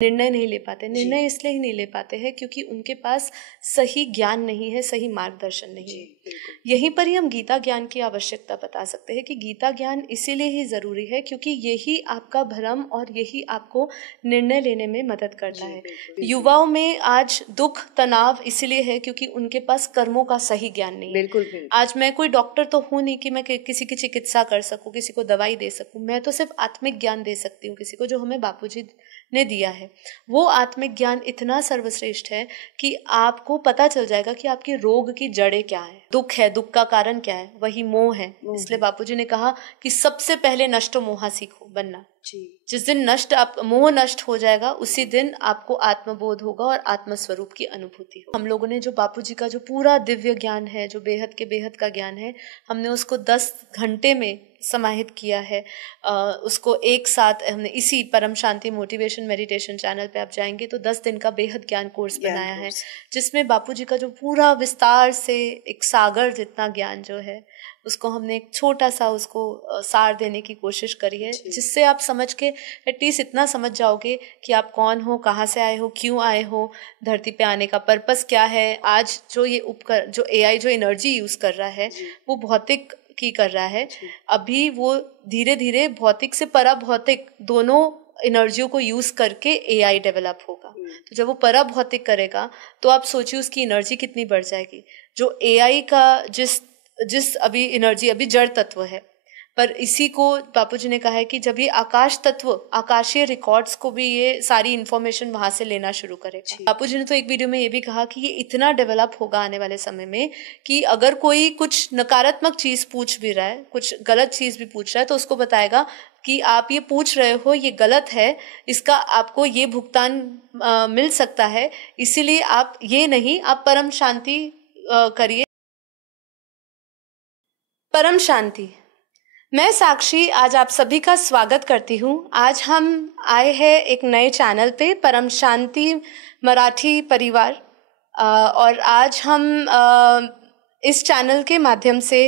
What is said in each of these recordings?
निर्णय नहीं ले पाते। निर्णय इसलिए ही नहीं ले पाते हैं क्योंकि उनके पास सही ज्ञान नहीं है, सही मार्गदर्शन नहीं है। यहीं पर ही हम गीता ज्ञान की आवश्यकता बता सकते हैं कि गीता ज्ञान इसीलिए ही ज़रूरी है क्योंकि यही आपका भ्रम और यही आपको निर्णय लेने में मदद करता है। युवाओं में आज दुख तनाव इसीलिए है क्योंकि उनके पास कर्मों का सही ज्ञान नहीं है। बिल्कुल। आज मैं कोई डॉक्टर तो हूँ नहीं कि मैं किसी की चिकित्सा कर सकूँ, किसी को दवाई दे सकूँ। मैं तो सिर्फ आत्मिक ज्ञान दे सकती हूँ किसी को, जो हमें बापूजी ने दिया है। वो आत्मिक ज्ञान इतना सर्वश्रेष्ठ है कि आपको पता चल जाएगा कि आपके रोग की जड़ें क्या है, दुख है, दुख का कारण क्या है, वही मोह है। इसलिए बापूजी ने कहा कि सबसे पहले नष्ट मोहा सीखो बनना। जिस दिन मोह नष्ट हो जाएगा उसी दिन आपको आत्मबोध होगा और आत्मस्वरूप की अनुभूति हो। हम लोगों ने जो बापूजी का जो पूरा दिव्य ज्ञान है, जो बेहद के बेहद का ज्ञान है, हमने उसको 10 घंटे में समाहित किया है। उसको एक साथ हमने इसी परम शांति मोटिवेशन मेडिटेशन चैनल पे आप जाएंगे तो 10 दिन का बेहद ज्ञान कोर्स बनाया है, जिसमें बापूजी का जो पूरा विस्तार से एक सागर जितना ज्ञान जो है उसको हमने एक छोटा सा उसको सार देने की कोशिश करी है, जिससे आप समझ के एटलीस्ट इतना समझ जाओगे कि आप कौन हो, कहाँ से आए हो, क्यों आए हो, धरती पे आने का पर्पस क्या है। आज जो ये उपकरण, जो AI जो एनर्जी यूज कर रहा है वो भौतिक की कर रहा है। अभी वो धीरे धीरे भौतिक से परा भौतिक दोनों एनर्जियों को यूज करके AI डेवलप होगा। तो जब वो परा भौतिक करेगा तो आप सोचिए उसकी एनर्जी कितनी बढ़ जाएगी। जो AI का जिस अभी एनर्जी अभी जड़ तत्व है, पर इसी को बापूजी ने कहा है कि जब ये आकाश तत्व, आकाशीय रिकॉर्ड्स को भी ये सारी इंफॉर्मेशन वहां से लेना शुरू करेगा। बापूजी ने तो एक वीडियो में ये भी कहा कि ये इतना डेवलप होगा आने वाले समय में कि अगर कोई कुछ नकारात्मक चीज पूछ भी रहा है, कुछ गलत चीज भी पूछ रहा है, तो उसको बताएगा कि आप ये पूछ रहे हो, ये गलत है, इसका आपको ये भुगतान मिल सकता है, इसीलिए आप ये नहीं, आप परम शांति करिए। परम शांति। मैं साक्षी आज आप सभी का स्वागत करती हूँ। आज हम आए हैं एक नए चैनल पे, परम शांति मराठी परिवार, और आज हम इस चैनल के माध्यम से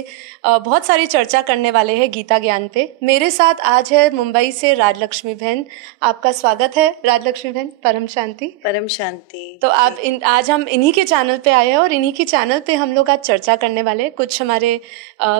बहुत सारी चर्चा करने वाले हैं गीता ज्ञान पे। मेरे साथ आज है मुंबई से राजलक्ष्मी बहन। आपका स्वागत है राजलक्ष्मी बहन। परम शांति। परम शांति। तो आज हम इन्हीं के चैनल पे आए हैं और इन्हीं के चैनल पे हम लोग आज चर्चा करने वाले हैं। कुछ हमारे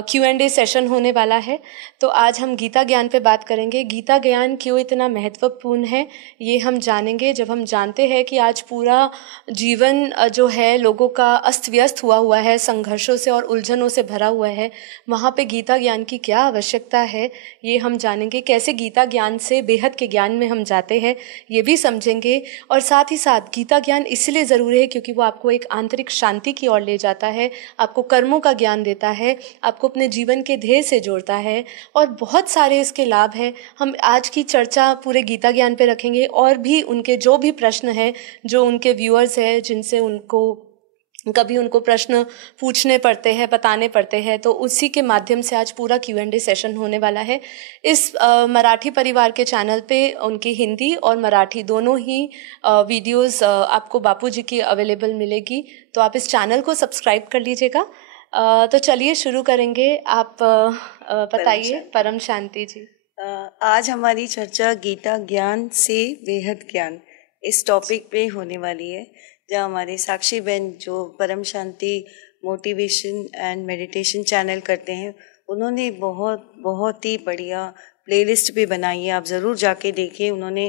Q&A सेशन होने वाला है, तो आज हम गीता ज्ञान पे बात करेंगे। गीता ज्ञान क्यों इतना महत्वपूर्ण है ये हम जानेंगे जब हम जानते हैं कि आज पूरा जीवन जो है लोगों का अस्त व्यस्त हुआ है, संघर्षों से और उलझनों से भरा हुआ है। वहाँ पे गीता ज्ञान की क्या आवश्यकता है ये हम जानेंगे। कैसे गीता ज्ञान से बेहद के ज्ञान में हम जाते हैं ये भी समझेंगे। और साथ ही साथ गीता ज्ञान इसलिए ज़रूरी है क्योंकि वो आपको एक आंतरिक शांति की ओर ले जाता है, आपको कर्मों का ज्ञान देता है, आपको अपने जीवन के ध्येय से जोड़ता है और बहुत सारे इसके लाभ हैं। हम आज की चर्चा पूरे गीता ज्ञान पे रखेंगे और भी उनके जो भी प्रश्न हैं, जो उनके व्यूअर्स हैं, जिनसे उनको कभी उनको प्रश्न पूछने पड़ते हैं, बताने पड़ते हैं, तो उसी के माध्यम से आज पूरा Q&A सेशन होने वाला है। इस मराठी परिवार के चैनल पे उनकी हिंदी और मराठी दोनों ही वीडियोस आपको बापूजी की अवेलेबल मिलेगी, तो आप इस चैनल को सब्सक्राइब कर लीजिएगा। तो चलिए शुरू करेंगे। आप बताइए परम शांति जी। आज हमारी चर्चा गीता ज्ञान से बेहद ज्ञान इस टॉपिक पे होने वाली है, जहाँ हमारे साक्षी बहन जो परम शांति मोटिवेशन एंड मेडिटेशन चैनल करते हैं, उन्होंने बहुत ही बढ़िया प्लेलिस्ट भी बनाई है। आप ज़रूर जाके देखिए। उन्होंने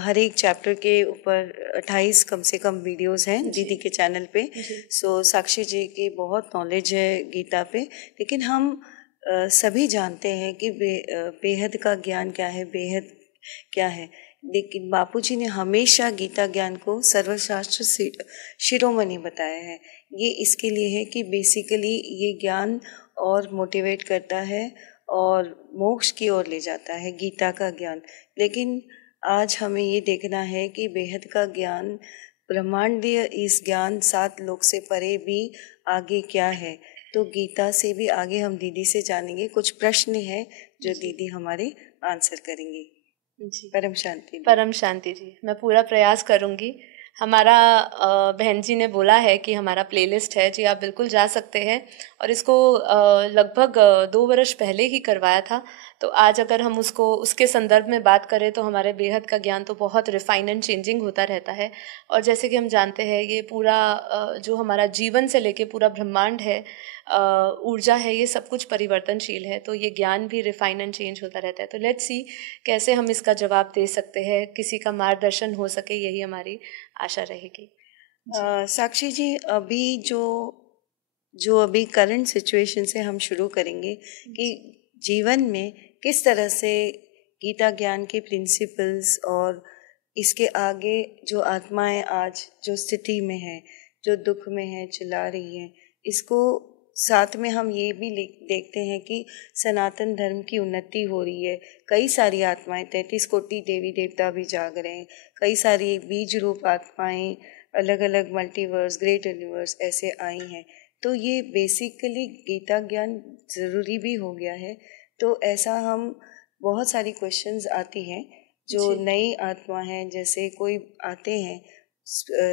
हर एक चैप्टर के ऊपर 28 कम से कम वीडियोस हैं दीदी के चैनल पे। सो साक्षी जी की बहुत नॉलेज है गीता पे, लेकिन हम सभी जानते हैं कि बेहद का ज्ञान क्या है, बेहद क्या है। लेकिन बापूजी ने हमेशा गीता ज्ञान को सर्वशास्त्र शिरोमणि बताया है। ये इसके लिए है कि बेसिकली ये ज्ञान और मोटिवेट करता है और मोक्ष की ओर ले जाता है, गीता का ज्ञान। लेकिन आज हमें ये देखना है कि बेहद का ज्ञान, ब्रह्मांडीय इस ज्ञान 7 लोक से परे भी आगे क्या है, तो गीता से भी आगे हम दीदी से जानेंगे। कुछ प्रश्न हैं जो दीदी हमारे आंसर करेंगी जी। परम शांति। परम शांति जी, मैं पूरा प्रयास करूंगी। हमारा बहन जी ने बोला है कि हमारा प्लेलिस्ट है जी, आप बिल्कुल जा सकते हैं। और इसको लगभग 2 वर्ष पहले ही करवाया था, तो आज अगर हम उसको उसके संदर्भ में बात करें तो हमारे बेहद का ज्ञान तो बहुत रिफाइन एंड चेंजिंग होता रहता है। और जैसे कि हम जानते हैं ये पूरा जो हमारा जीवन से लेके पूरा ब्रह्मांड है, ऊर्जा है, ये सब कुछ परिवर्तनशील है, तो ये ज्ञान भी रिफाइन एंड चेंज होता रहता है। तो लेट्स सी कैसे हम इसका जवाब दे सकते हैं, किसी का मार्गदर्शन हो सके, यही हमारी आशा रहेगी। साक्षी जी, अभी जो अभी करंट सिचुएशन से हम शुरू करेंगे कि जीवन में किस तरह से गीता ज्ञान के प्रिंसिपल्स और इसके आगे जो आत्माएं आज जो स्थिति में है, जो दुख में है, चिल्ला रही हैं, इसको साथ में हम ये भी देखते हैं कि सनातन धर्म की उन्नति हो रही है। कई सारी आत्माएं, 33 कोटि देवी देवता भी जाग रहे हैं, कई सारी बीज रूप आत्माएं अलग अलग मल्टीवर्स, ग्रेट यूनिवर्स ऐसे आई हैं। तो ये बेसिकली गीता ज्ञान ज़रूरी भी हो गया है। तो ऐसा हम बहुत सारी क्वेश्चंस आती हैं जो नई आत्मा हैं, जैसे कोई आते हैं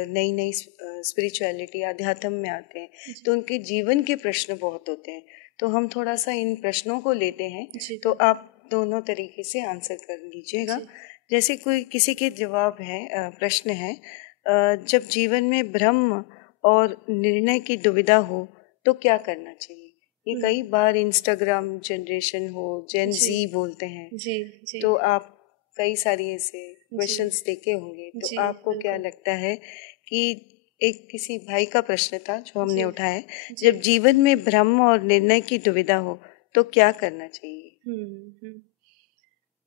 नई नई स्पिरिचुअलिटी अध्यात्म में आते हैं, तो उनके जीवन के प्रश्न बहुत होते हैं। तो हम थोड़ा सा इन प्रश्नों को लेते हैं, तो आप दोनों तरीके से आंसर कर लीजिएगा। जैसे कोई किसी के जवाब है, प्रश्न है, जब जीवन में भ्रम और निर्णय की दुविधा हो तो क्या करना चाहिए? ये कई बार इंस्टाग्राम जनरेशन हो, जेन जी बोलते हैं जी। तो आप कई सारी ऐसे क्वेश्चंस देखे होंगे, तो आपको क्या लगता है कि एक किसी भाई का प्रश्न था जो हमने उठाया है, जब जीवन में भ्रम और निर्णय की दुविधा हो तो क्या करना चाहिए?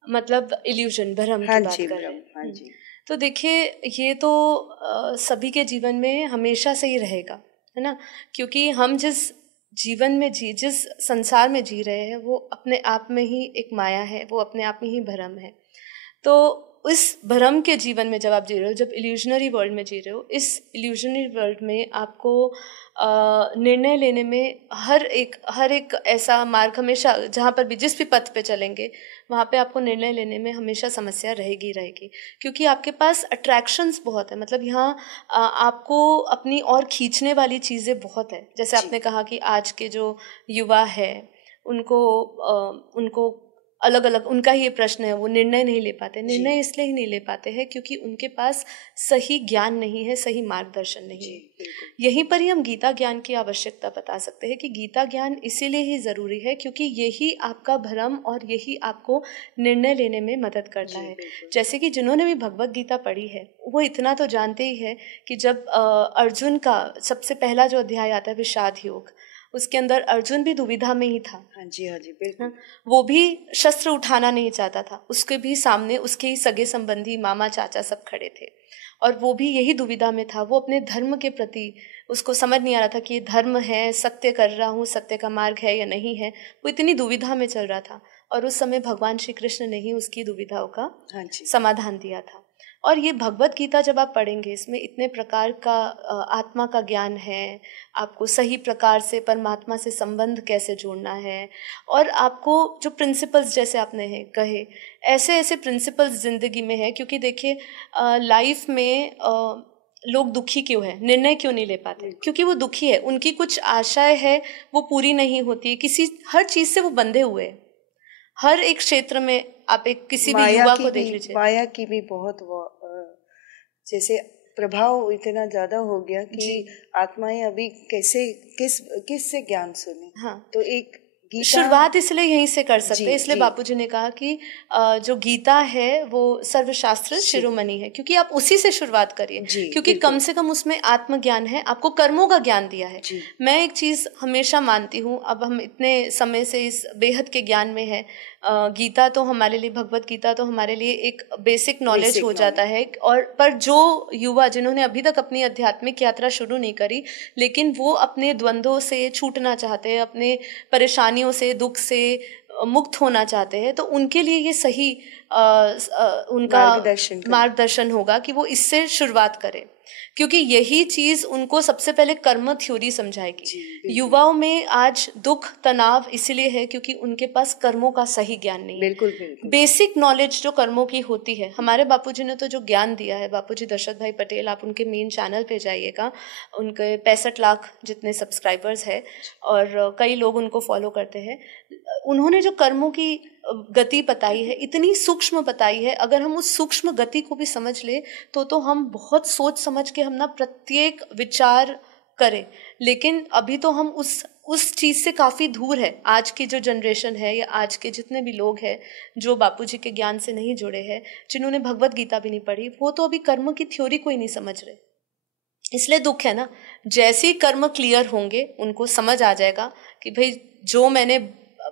मतलब इल्यूजन, भ्रम की बात कर रहे हैं। हाँ जी। तो देखिए, ये तो सभी के जीवन में हमेशा से ही रहेगा, है ना, क्योंकि हम जिस जीवन में जिस संसार में जी रहे हैं वो अपने आप में ही एक माया है, वो अपने आप में ही भ्रम है। तो इस भ्रम के जीवन में जब आप जी रहे हो, जब इल्यूजनरी वर्ल्ड में जी रहे हो, इस इल्यूजनरी वर्ल्ड में आपको निर्णय लेने में हर एक ऐसा मार्ग हमेशा, जहाँ पर भी जिस भी पथ पे चलेंगे वहाँ पे आपको निर्णय लेने में हमेशा समस्या रहेगी, क्योंकि आपके पास अट्रैक्शंस बहुत है। मतलब यहाँ आपको अपनी और खींचने वाली चीज़ें बहुत है। जैसे आपने कहा कि आज के जो युवा है उनको अलग अलग उनका ही ये प्रश्न है, वो निर्णय नहीं ले पाते। निर्णय इसलिए ही नहीं ले पाते हैं क्योंकि उनके पास सही ज्ञान नहीं है, सही मार्गदर्शन नहीं है। यहीं पर ही हम गीता ज्ञान की आवश्यकता बता सकते हैं कि गीता ज्ञान इसीलिए ही ज़रूरी है क्योंकि यही आपका भ्रम और यही आपको निर्णय लेने में मदद करता है। जैसे कि जिन्होंने भी भगवत गीता पढ़ी है वो इतना तो जानते ही है कि जब अर्जुन का सबसे पहला जो अध्याय आता है विषाद योग, उसके अंदर अर्जुन भी दुविधा में ही था। हाँ जी बिल्कुल। वो भी शस्त्र उठाना नहीं चाहता था, उसके भी सामने उसके ही सगे संबंधी मामा चाचा सब खड़े थे और वो भी यही दुविधा में था। वो अपने धर्म के प्रति उसको समझ नहीं आ रहा था कि ये धर्म है, सत्य कर रहा हूँ, सत्य का मार्ग है या नहीं है। वो इतनी दुविधा में चल रहा था और उस समय भगवान श्री कृष्ण ने ही उसकी दुविधाओं का समाधान दिया था। और ये भगवत गीता जब आप पढ़ेंगे, इसमें इतने प्रकार का आत्मा का ज्ञान है, आपको सही प्रकार से परमात्मा से संबंध कैसे जोड़ना है, और आपको जो प्रिंसिपल्स जैसे आपने कहे, ऐसे ऐसे प्रिंसिपल्स ज़िंदगी में है। क्योंकि देखिए लाइफ में लोग दुखी क्यों है, निर्णय क्यों नहीं ले पाते? क्योंकि वो दुखी है, उनकी कुछ आशाएं है वो पूरी नहीं होती, हर चीज़ से वो बंधे हुए हैं। हर एक क्षेत्र में आप एक किसी भी युवा को देख लीजिए, माया की भी बहुत जैसे प्रभाव इतना ज्यादा हो गया कि आत्माएं अभी किस से ज्ञान सुने। हाँ, तो एक शुरुआत इसलिए यहीं से कर सकते हैं। इसलिए बापूजी ने कहा कि जो गीता है वो सर्वशास्त्र शिरोमणि है, क्योंकि आप उसी से शुरुआत करिए, क्योंकि कम से कम उसमें आत्मज्ञान है, आपको कर्मों का ज्ञान दिया है। मैं एक चीज हमेशा मानती हूँ, अब हम इतने समय से इस बेहद के ज्ञान में है, गीता तो हमारे लिए, भगवत गीता तो हमारे लिए एक बेसिक नॉलेज हो जाता है। और पर जो युवा जिन्होंने अभी तक अपनी आध्यात्मिक यात्रा शुरू नहीं करी, लेकिन वो अपने द्वंद्वों से छूटना चाहते हैं, अपने परेशानियों से, दुख से मुक्त होना चाहते हैं, तो उनके लिए ये सही उनका मार्गदर्शन होगा कि वो इससे शुरुआत करें। क्योंकि यही चीज उनको सबसे पहले कर्म थ्योरी समझाएगी। युवाओं में आज दुख तनाव इसलिए है क्योंकि उनके पास कर्मों का सही ज्ञान नहीं है। बिल्कुल बिल्कुल। बेसिक नॉलेज जो कर्मों की होती है, हमारे बापूजी ने तो जो ज्ञान दिया है, बापूजी दशरथ भाई पटेल, आप उनके मेन चैनल पे जाइएगा, उनके 65 लाख जितने सब्सक्राइबर्स है और कई लोग उनको फॉलो करते हैं। उन्होंने जो कर्मों की गति बताई है, इतनी सूक्ष्म बताई है, अगर हम उस सूक्ष्म गति को भी समझ ले तो हम बहुत सोच समझ के हम ना प्रत्येक विचार करें। लेकिन अभी तो हम उस चीज से काफी दूर है। आज की जो जनरेशन है या आज के जितने भी लोग हैं जो बापूजी के ज्ञान से नहीं जुड़े हैं, जिन्होंने भगवत गीता भी नहीं पढ़ी, वो तो अभी कर्म की थ्योरी को ही नहीं समझ रहे। इसलिए दुख है ना। जैसे ही कर्म क्लियर होंगे उनको समझ आ जाएगा कि भाई जो मैंने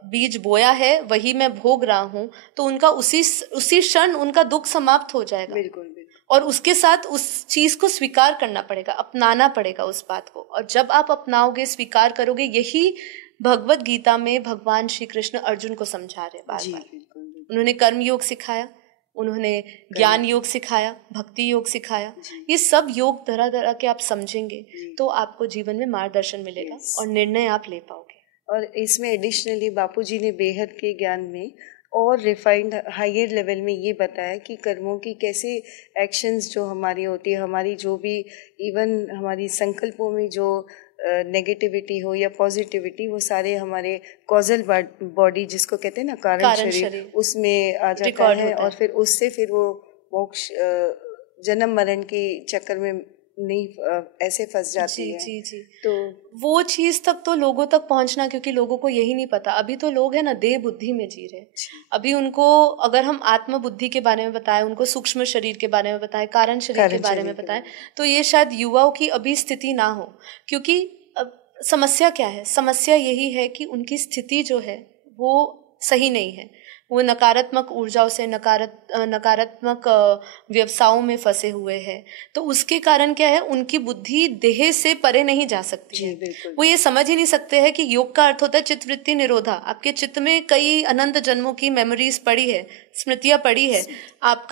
बीज बोया है वही मैं भोग रहा हूं, तो उनका उसी क्षण उनका दुख समाप्त हो जाएगा। बिल्कुल। और उसके साथ उस चीज को स्वीकार करना पड़ेगा, अपनाना पड़ेगा उस बात को। और जब आप अपनाओगे, स्वीकार करोगे, यही भगवत गीता में भगवान श्री कृष्ण अर्जुन को समझा रहे बार बार। उन्होंने कर्म योग सिखाया, उन्होंने ज्ञान योग सिखाया, भक्ति योग सिखाया। ये सब योग तरह तरह के आप समझेंगे तो आपको जीवन में मार्गदर्शन मिलेगा और निर्णय आप ले पाओगे। और इसमें एडिशनली बापूजी ने बेहद के ज्ञान में और रिफाइंड हायर लेवल में ये बताया कि कर्मों की कैसे एक्शंस जो हमारी होती है, हमारी जो भी इवन हमारी संकल्पों में जो नेगेटिविटी हो या पॉजिटिविटी, वो सारे हमारे कॉजल बॉडी जिसको कहते हैं ना कारण शरीर, उसमें आ जाता है। और फिर उससे फिर वो मोक्ष जन्म मरण के चक्कर में नहीं ऐसे फंस जाती है। जी। तो वो चीज तक तो लोगों तक पहुंचना, क्योंकि लोगों को यही नहीं पता। अभी तो लोग है ना देह बुद्धि में जी रहे। अभी उनको अगर हम आत्म बुद्धि के बारे में बताएं, उनको सूक्ष्म शरीर के बारे में बताएं, कारण शरीर के बारे में बताएं, तो ये शायद युवाओं की अभी स्थिति ना हो। क्योंकि समस्या क्या है? समस्या यही है कि उनकी स्थिति जो है वो सही नहीं है। वो नकारात्मक ऊर्जाओं से, नकारात्मक व्यवसायों में फंसे हुए हैं। तो उसके कारण क्या है, उनकी बुद्धि देह से परे नहीं जा सकती है। वो ये समझ ही नहीं सकते हैं कि योग का अर्थ होता है चित्त वृत्ति निरोधा। आपके चित्त में कई अनंत जन्मों की मेमोरीज पड़ी है, स्मृतियां पड़ी है। आप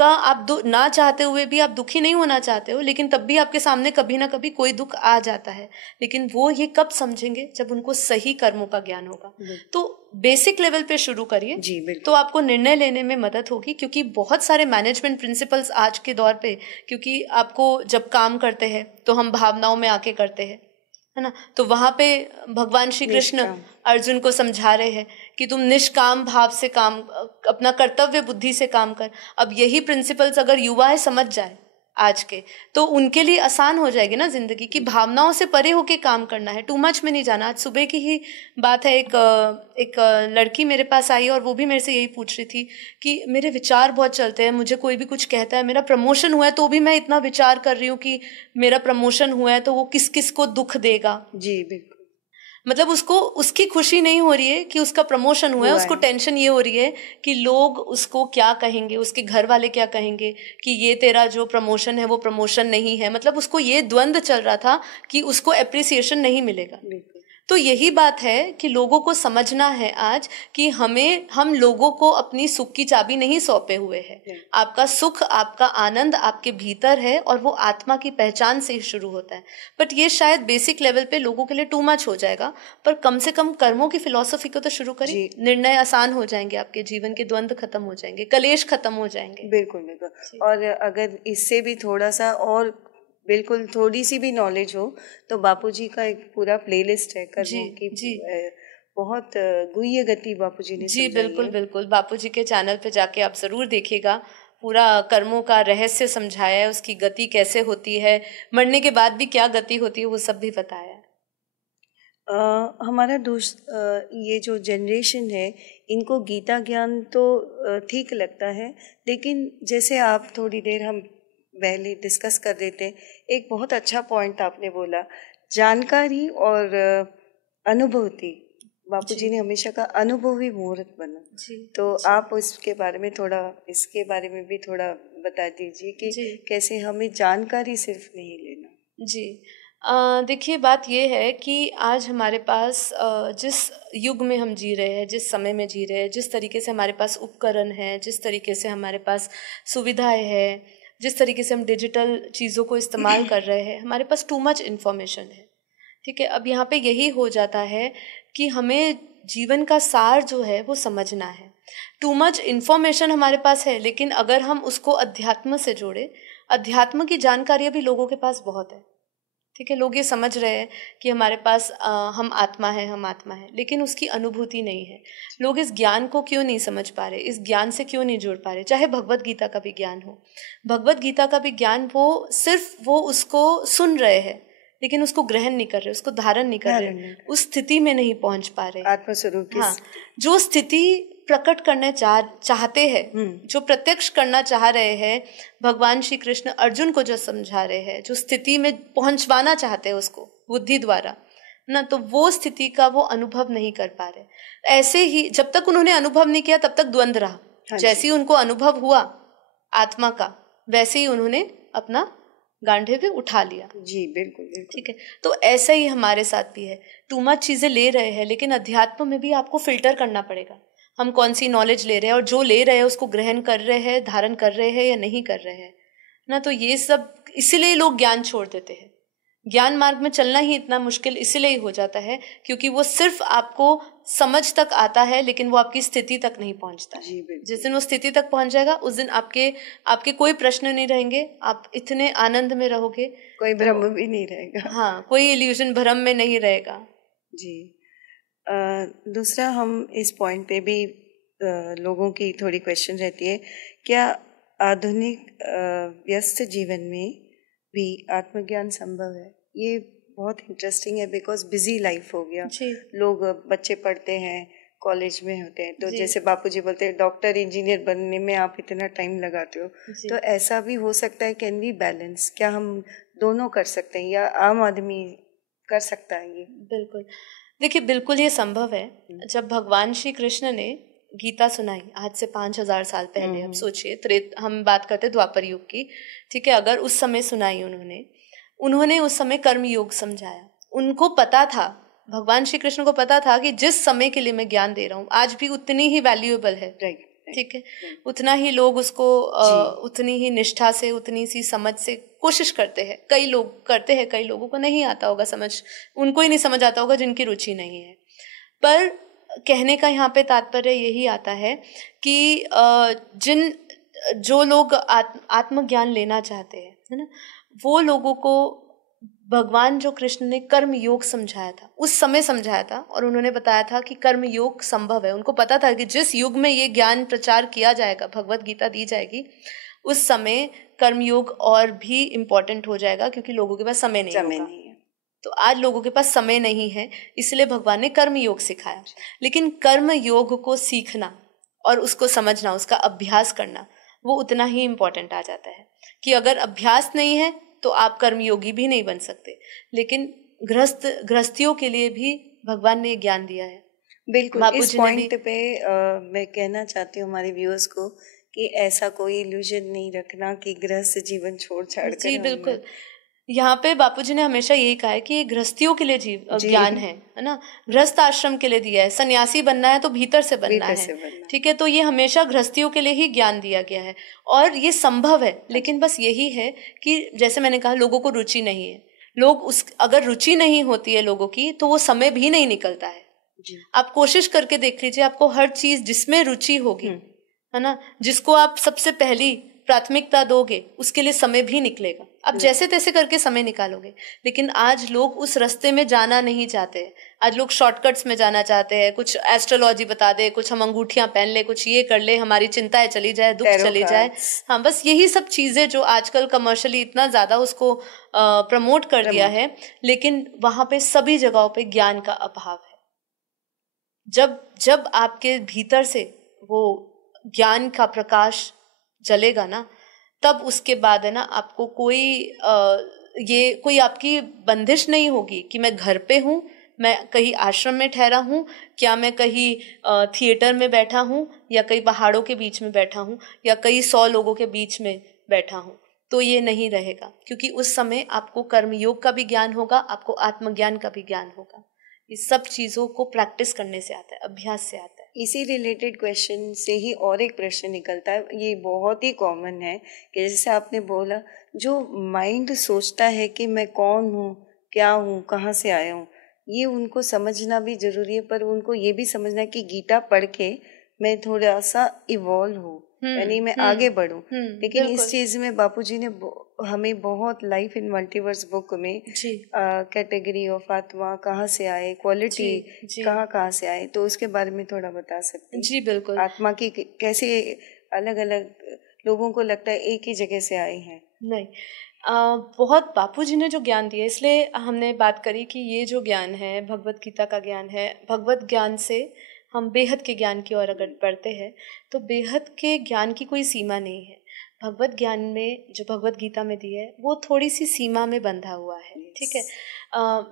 ना चाहते हुए भी आप दुखी नहीं होना चाहते हो, लेकिन तब भी आपके सामने कभी ना कभी कोई दुख आ जाता है। लेकिन वो ये कब समझेंगे? जब उनको सही कर्मों का ज्ञान होगा। तो बेसिक लेवल पे शुरू करिए, तो आपको निर्णय लेने में मदद होगी। क्योंकि बहुत सारे मैनेजमेंट प्रिंसिपल्स आज के दौर पे, क्योंकि आपको जब काम करते हैं तो हम भावनाओं में आके करते हैं, है ना। तो वहां पे भगवान श्री कृष्ण अर्जुन को समझा रहे हैं कि तुम निष्काम भाव से काम, अपना कर्तव्य बुद्धि से काम कर। अब यही प्रिंसिपल्स अगर युवा समझ जाए आज के, तो उनके लिए आसान हो जाएगी ना जिंदगी की। भावनाओं से परे होके काम करना है, टू मच में नहीं जाना। आज सुबह की ही बात है, एक लड़की मेरे पास आई और वो भी मेरे से यही पूछ रही थी कि मेरे विचार बहुत चलते हैं, मुझे कोई भी कुछ कहता है, मेरा प्रमोशन हुआ है तो भी मैं इतना विचार कर रही हूँ कि मेरा प्रमोशन हुआ है तो वो किस किस को दुख देगा। जी बिल्कुल। मतलब उसको उसकी खुशी नहीं हो रही है कि उसका प्रमोशन हुआ है, उसको टेंशन ये हो रही है कि लोग उसको क्या कहेंगे, उसके घर वाले क्या कहेंगे कि ये तेरा जो प्रमोशन है वो प्रमोशन नहीं है। मतलब उसको ये द्वंद चल रहा था कि उसको एप्रिसिएशन नहीं मिलेगा। तो यही बात है कि लोगों को समझना है आज कि हम लोगों को अपनी सुख की चाबी नहीं सौंपे हुए हैं। आपका सुख, आपका आनंद आपके भीतर है और वो आत्मा की पहचान से ही शुरू होता है। बट ये शायद बेसिक लेवल पे लोगों के लिए टू मच हो जाएगा, पर कम से कम कर्मों की फिलॉसफी को तो शुरू करें। निर्णय आसान हो जाएंगे, आपके जीवन के द्वंद खत्म हो जाएंगे, कलेश खत्म हो जाएंगे। बिल्कुल बिल्कुल। और अगर इससे भी थोड़ा सा और बिल्कुल थोड़ी सी भी नॉलेज हो तो बापूजी का एक पूरा प्लेलिस्ट है कर्मों की। जी बहुत गुह्य गति बापूजी ने जी बिल्कुल बापूजी के चैनल पे जाके आप जरूर देखिएगा। पूरा कर्मों का रहस्य समझाया है, उसकी गति कैसे होती है, मरने के बाद भी क्या गति होती है, वो सब भी बताया है। हमारा ये जो जनरेशन है इनको गीता ज्ञान तो ठीक लगता है, लेकिन जैसे आप थोड़ी देर हम पहले डिस्कस कर देते हैं, एक बहुत अच्छा पॉइंट आपने बोला, जानकारी और अनुभूति। बापूजी ने हमेशा का अनुभवी मुहूर्त बना। तो आप इसके बारे में भी थोड़ा बता दीजिए कि कैसे हमें जानकारी सिर्फ नहीं लेना। जी देखिए, बात ये है कि आज हमारे पास जिस युग में हम जी रहे हैं, जिस समय में जी रहे हैं, जिस तरीके से हमारे पास उपकरण है, जिस तरीके से हमारे पास सुविधाएं हैं, जिस तरीके से हम डिजिटल चीज़ों को इस्तेमाल कर रहे हैं, हमारे पास टू मच इन्फॉर्मेशन है। ठीक है, अब यहाँ पे यही हो जाता है कि हमें जीवन का सार जो है वो समझना है। टू मच इन्फॉर्मेशन हमारे पास है, लेकिन अगर हम उसको अध्यात्म से जोड़े, अध्यात्म की जानकारी भी लोगों के पास बहुत है। ठीक है, लोग ये समझ रहे हैं कि हमारे पास हम आत्मा है, हम आत्मा है, लेकिन उसकी अनुभूति नहीं है। लोग इस ज्ञान को क्यों नहीं समझ पा रहे, इस ज्ञान से क्यों नहीं जुड़ पा रहे। चाहे भगवत गीता का भी ज्ञान हो, भगवत गीता का भी ज्ञान, वो उसको सुन रहे हैं लेकिन उसको ग्रहण नहीं कर रहे, उसको धारण नहीं कर रहे, उस स्थिति में नहीं पहुंच पा रहे, आत्मस्वरूप की। हाँ, जो स्थिति प्रकट करने चाहते हैं, जो प्रत्यक्ष करना चाह रहे हैं, भगवान श्री कृष्ण अर्जुन को जो समझा रहे हैं, जो स्थिति में पहुंचवाना चाहते हैं उसको बुद्धि द्वारा ना, तो वो स्थिति का वो अनुभव नहीं कर पा रहे। ऐसे ही जब तक उन्होंने अनुभव नहीं किया तब तक द्वंद्व रहा। जैसे ही उनको अनुभव हुआ आत्मा का, वैसे ही उन्होंने अपना गांडीव उठा लिया। जी बिल्कुल, बिल्कुल। ठीक है, तो ऐसा ही हमारे साथ भी है। टू मच चीजें ले रहे हैं, लेकिन अध्यात्म में भी आपको फिल्टर करना पड़ेगा, हम कौन सी नॉलेज ले रहे हैं और जो ले रहे हैं उसको ग्रहण कर रहे हैं, धारण कर रहे हैं या नहीं कर रहे हैं ना। तो ये सब इसीलिए लोग ज्ञान छोड़ देते हैं। ज्ञान मार्ग में चलना ही इतना मुश्किल इसलिए ही हो जाता है क्योंकि वो सिर्फ आपको समझ तक आता है, लेकिन वो आपकी स्थिति तक नहीं पहुंचता है। जिस दिन वो स्थिति तक पहुंच जाएगा उस दिन आपके कोई प्रश्न नहीं रहेंगे, आप इतने आनंद में रहोगे, कोई भ्रम भी नहीं रहेगा। हाँ, कोई इल्यूजन भ्रम में नहीं रहेगा। जी। दूसरा, हम इस पॉइंट पे भी लोगों की थोड़ी क्वेश्चन रहती है, क्या आधुनिक व्यस्त जीवन में भी आत्मज्ञान संभव है? ये बहुत इंटरेस्टिंग है, बिकॉज बिजी लाइफ हो गया। लोग, बच्चे पढ़ते हैं, कॉलेज में होते हैं, तो जैसे बापूजी बोलते हैं डॉक्टर इंजीनियर बनने में आप इतना टाइम लगाते हो, तो ऐसा भी हो सकता है। Can we balance? क्या हम दोनों कर सकते हैं या आम आदमी कर सकता है ये? बिल्कुल, देखिए बिल्कुल ये संभव है। जब भगवान श्री कृष्ण ने गीता सुनाई आज से 5000 साल पहले, अब सोचिए, हम बात करते द्वापर युग की, ठीक है, अगर उस समय सुनाई उन्होंने उस समय कर्म योग समझाया। उनको पता था, भगवान श्री कृष्ण को पता था कि जिस समय के लिए मैं ज्ञान दे रहा हूँ आज भी उतनी ही वैल्यूएबल है। ठीक है, उतना ही लोग उसको उतनी ही निष्ठा से, उतनी सी समझ से कोशिश करते हैं। कई लोग करते हैं, कई लोगों को नहीं आता होगा समझ, उनको ही नहीं समझ आता होगा जिनकी रुचि नहीं है। पर कहने का यहाँ पे तात्पर्य यही आता है कि जो लोग आत्मज्ञान लेना चाहते हैं, है ना, वो लोगों को भगवान जो कृष्ण ने कर्म योग समझाया था, उस समय समझाया था, और उन्होंने बताया था कि कर्म योग संभव है। उनको पता था कि जिस युग में ये ज्ञान प्रचार किया जाएगा, भगवत गीता दी जाएगी, उस समय कर्म योग और भी इम्पोर्टेंट हो जाएगा, क्योंकि लोगों के पास समय नहीं है। तो आज लोगों के पास समय नहीं है, इसलिए भगवान ने कर्म योग सिखाया। लेकिन कर्म योग को सीखना और उसको समझना, उसका अभ्यास करना, वो उतना ही इम्पोर्टेंट आ जाता है कि अगर अभ्यास नहीं है तो आप कर्मयोगी भी नहीं बन सकते। लेकिन गृहस्थियों के लिए भी भगवान ने ज्ञान दिया है। बिल्कुल, इस पॉइंट पे मैं कहना चाहती हूँ हमारे व्यूअर्स को कि ऐसा कोई इल्यूजन नहीं रखना कि गृहस्थ जीवन छोड़ छाड़ कर। जी बिल्कुल, यहाँ पे बापूजी ने हमेशा यही कहा है कि ये गृहस्थियों के लिए ज्ञान है ना, गृहस्थ आश्रम के लिए दिया है। सन्यासी बनना है तो भीतर से बनना है। ठीक है, तो ये हमेशा गृहस्थियों के लिए ही ज्ञान दिया गया है और ये संभव है। लेकिन बस यही है कि जैसे मैंने कहा, लोगों को रुचि नहीं है। अगर रुचि नहीं होती है लोगों की तो वो समय भी नहीं निकलता है। आप कोशिश करके देख लीजिए, आपको हर चीज जिसमें रुचि होगी, है ना, जिसको आप सबसे पहली प्राथमिकता दोगे, उसके लिए समय भी निकलेगा। आप जैसे तैसे करके समय निकालोगे। लेकिन आज लोग उस रास्ते में जाना नहीं चाहते। आज लोग शॉर्टकट्स में जाना चाहते हैं। कुछ एस्ट्रोलॉजी बता दे, कुछ हम अंगूठियां पहन ले, कुछ ये कर ले, हमारी चिंताएं चली जाए, दुख चली जाए। हाँ, बस यही सब चीजें जो आजकल कमर्शियली इतना ज्यादा उसको प्रमोट कर दिया है, लेकिन वहां पे सभी जगहों पे ज्ञान का अभाव है। जब आपके भीतर से वो ज्ञान का प्रकाश जलेगा ना, तब उसके बाद है ना, आपको कोई आपकी बंदिश नहीं होगी कि मैं घर पे हूँ, मैं कहीं आश्रम में ठहरा हूँ, क्या मैं कहीं थिएटर में बैठा हूँ, या कई पहाड़ों के बीच में बैठा हूँ, या कई 100 लोगों के बीच में बैठा हूँ। तो ये नहीं रहेगा, क्योंकि उस समय आपको कर्मयोग का भी ज्ञान होगा, आपको आत्मज्ञान का भी ज्ञान होगा। इस सब चीजों को प्रैक्टिस करने से आता है, अभ्यास से आता है। इसी रिलेटेड क्वेश्चन से ही और एक प्रश्न निकलता है, ये बहुत ही कॉमन है कि जैसे आपने बोला, जो माइंड सोचता है कि मैं कौन हूँ, क्या हूँ, कहाँ से आया हूँ, ये उनको समझना भी जरूरी है, पर उनको ये भी समझना है कि गीता पढ़ के मैं थोड़ा सा इवॉल्व हूँ, यानी मैं आगे बढ़ूँ। लेकिन इस चीज में बापूजी ने हमें बहुत लाइफ इन मल्टीवर्स बुक में कैटेगरी ऑफ आत्मा कहाँ से आए, क्वालिटी कहाँ कहाँ से आए, तो उसके बारे में थोड़ा बता सकते हैं? जी बिल्कुल। आत्मा की कैसे अलग अलग लोगों को लगता है एक ही जगह से आए हैं? नहीं, बहुत बापूजी ने जो ज्ञान दिया, इसलिए हमने बात करी कि ये जो ज्ञान है भगवत गीता का ज्ञान है। भगवत ज्ञान से हम बेहद के ज्ञान की ओर अगर बढ़ते हैं तो बेहद के ज्ञान की कोई सीमा नहीं है। भगवत ज्ञान में जो भगवत गीता में दी है वो थोड़ी सी सीमा में बंधा हुआ है, ठीक है।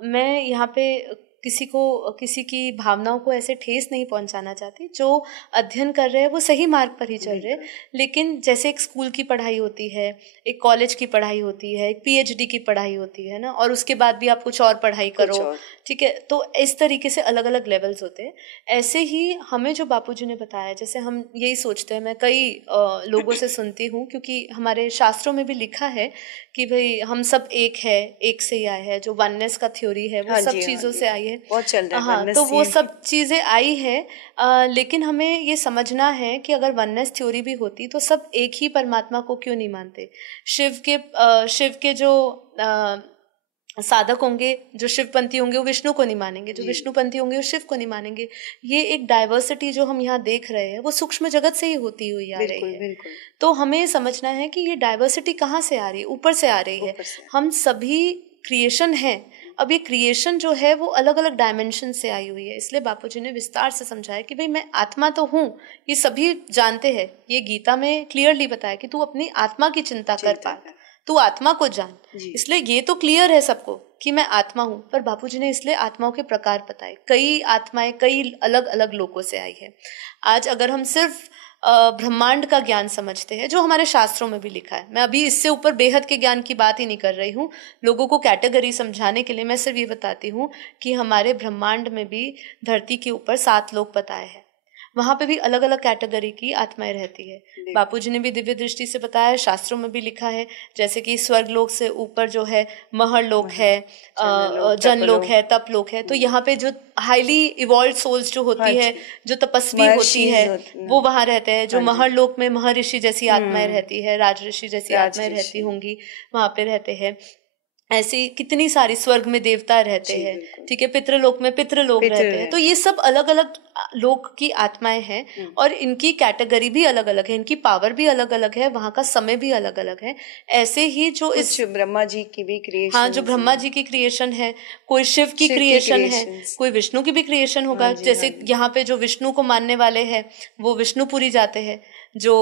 मैं यहाँ पे किसी की भावनाओं को ऐसे ठेस नहीं पहुंचाना चाहती। जो अध्ययन कर रहे हैं वो सही मार्ग पर ही चल रहे हैं, लेकिन जैसे एक स्कूल की पढ़ाई होती है, एक कॉलेज की पढ़ाई होती है, एक पीएचडी की पढ़ाई होती है ना, और उसके बाद भी आप कुछ और पढ़ाई करो, ठीक है। तो इस तरीके से अलग अलग लेवल्स होते हैं। ऐसे ही हमें जो बापूजी ने बताया, जैसे हम यही सोचते हैं, मैं कई लोगों से सुनती हूँ, क्योंकि हमारे शास्त्रों में भी लिखा है कि भाई हम सब एक है, एक से ही आए हैं। जो वननेस का थ्योरी है वो सब चीज़ों से आई है, बहुत चल रहा है। हाँ, तो वो सब चीज़ें आई है। लेकिन हमें ये समझना है कि अगर वननेस थ्योरी भी होती तो सब एक ही परमात्मा को क्यों नहीं मानते। शिव के जो साधक होंगे, जो शिवपंथी होंगे, वो विष्णु को नहीं मानेंगे, जो विष्णुपंथी होंगे वो शिव को नहीं मानेंगे। ये एक डाइवर्सिटी जो हम यहाँ देख रहे हैं वो सूक्ष्म जगत से ही होती हुई आ रही है। तो हमें समझना है कि ये डाइवर्सिटी कहाँ से आ रही है, ऊपर से आ रही है। हम सभी क्रिएशन है। अब ये क्रिएशन जो है वो अलग अलग डायमेंशन से आई हुई है। इसलिए बापूजी ने विस्तार से समझाया कि भाई मैं आत्मा तो हूँ, ये सभी जानते हैं। ये गीता में क्लियरली बताया कि तू अपनी आत्मा की चिंता कर पा, तू आत्मा को जान। इसलिए ये तो क्लियर है सबको कि मैं आत्मा हूँ, पर बापूजी ने इसलिए आत्माओं के प्रकार बताए। कई आत्माएं कई अलग अलग लोकों से आई है। आज अगर हम सिर्फ ब्रह्मांड का ज्ञान समझते हैं, जो हमारे शास्त्रों में भी लिखा है, मैं अभी इससे ऊपर बेहद के ज्ञान की बात ही नहीं कर रही हूँ। लोगों को कैटेगरी समझाने के लिए मैं सिर्फ ये बताती हूँ कि हमारे ब्रह्मांड में भी धरती के ऊपर 7 लोक बताए हैं, वहां पे भी अलग अलग कैटेगरी की आत्माएं रहती है। बापूजी ने भी दिव्य दृष्टि से बताया, शास्त्रों में भी लिखा है, जैसे कि स्वर्ग लोक से ऊपर जो है महर लोक है, जन लोक है, तप लोक है। तो यहाँ पे जो हाईली इवॉल्व सोल्स जो होती है, जो तपस्वी होती है, वो वहां रहते हैं। जो महर लोक में महर्षि जैसी आत्माएं रहती है, राजऋषि जैसी आत्माएं रहती होंगी, वहां पे रहते हैं। ऐसी कितनी सारी स्वर्ग में देवता रहते हैं, ठीक है, पितृलोक में पितृलोक रहते हैं। तो ये सब अलग अलग लोक की आत्माएं हैं और इनकी कैटेगरी भी अलग अलग है, इनकी पावर भी अलग अलग है, वहां का समय भी अलग अलग है। ऐसे ही जो इस ब्रह्मा जी की भी क्रिएशन, हाँ, जो ब्रह्मा जी की क्रिएशन है, कोई शिव की क्रिएशन है, कोई विष्णु की भी क्रिएशन होगा। जैसे यहाँ पे जो विष्णु को मानने वाले हैं वो विष्णुपुरी जाते हैं, जो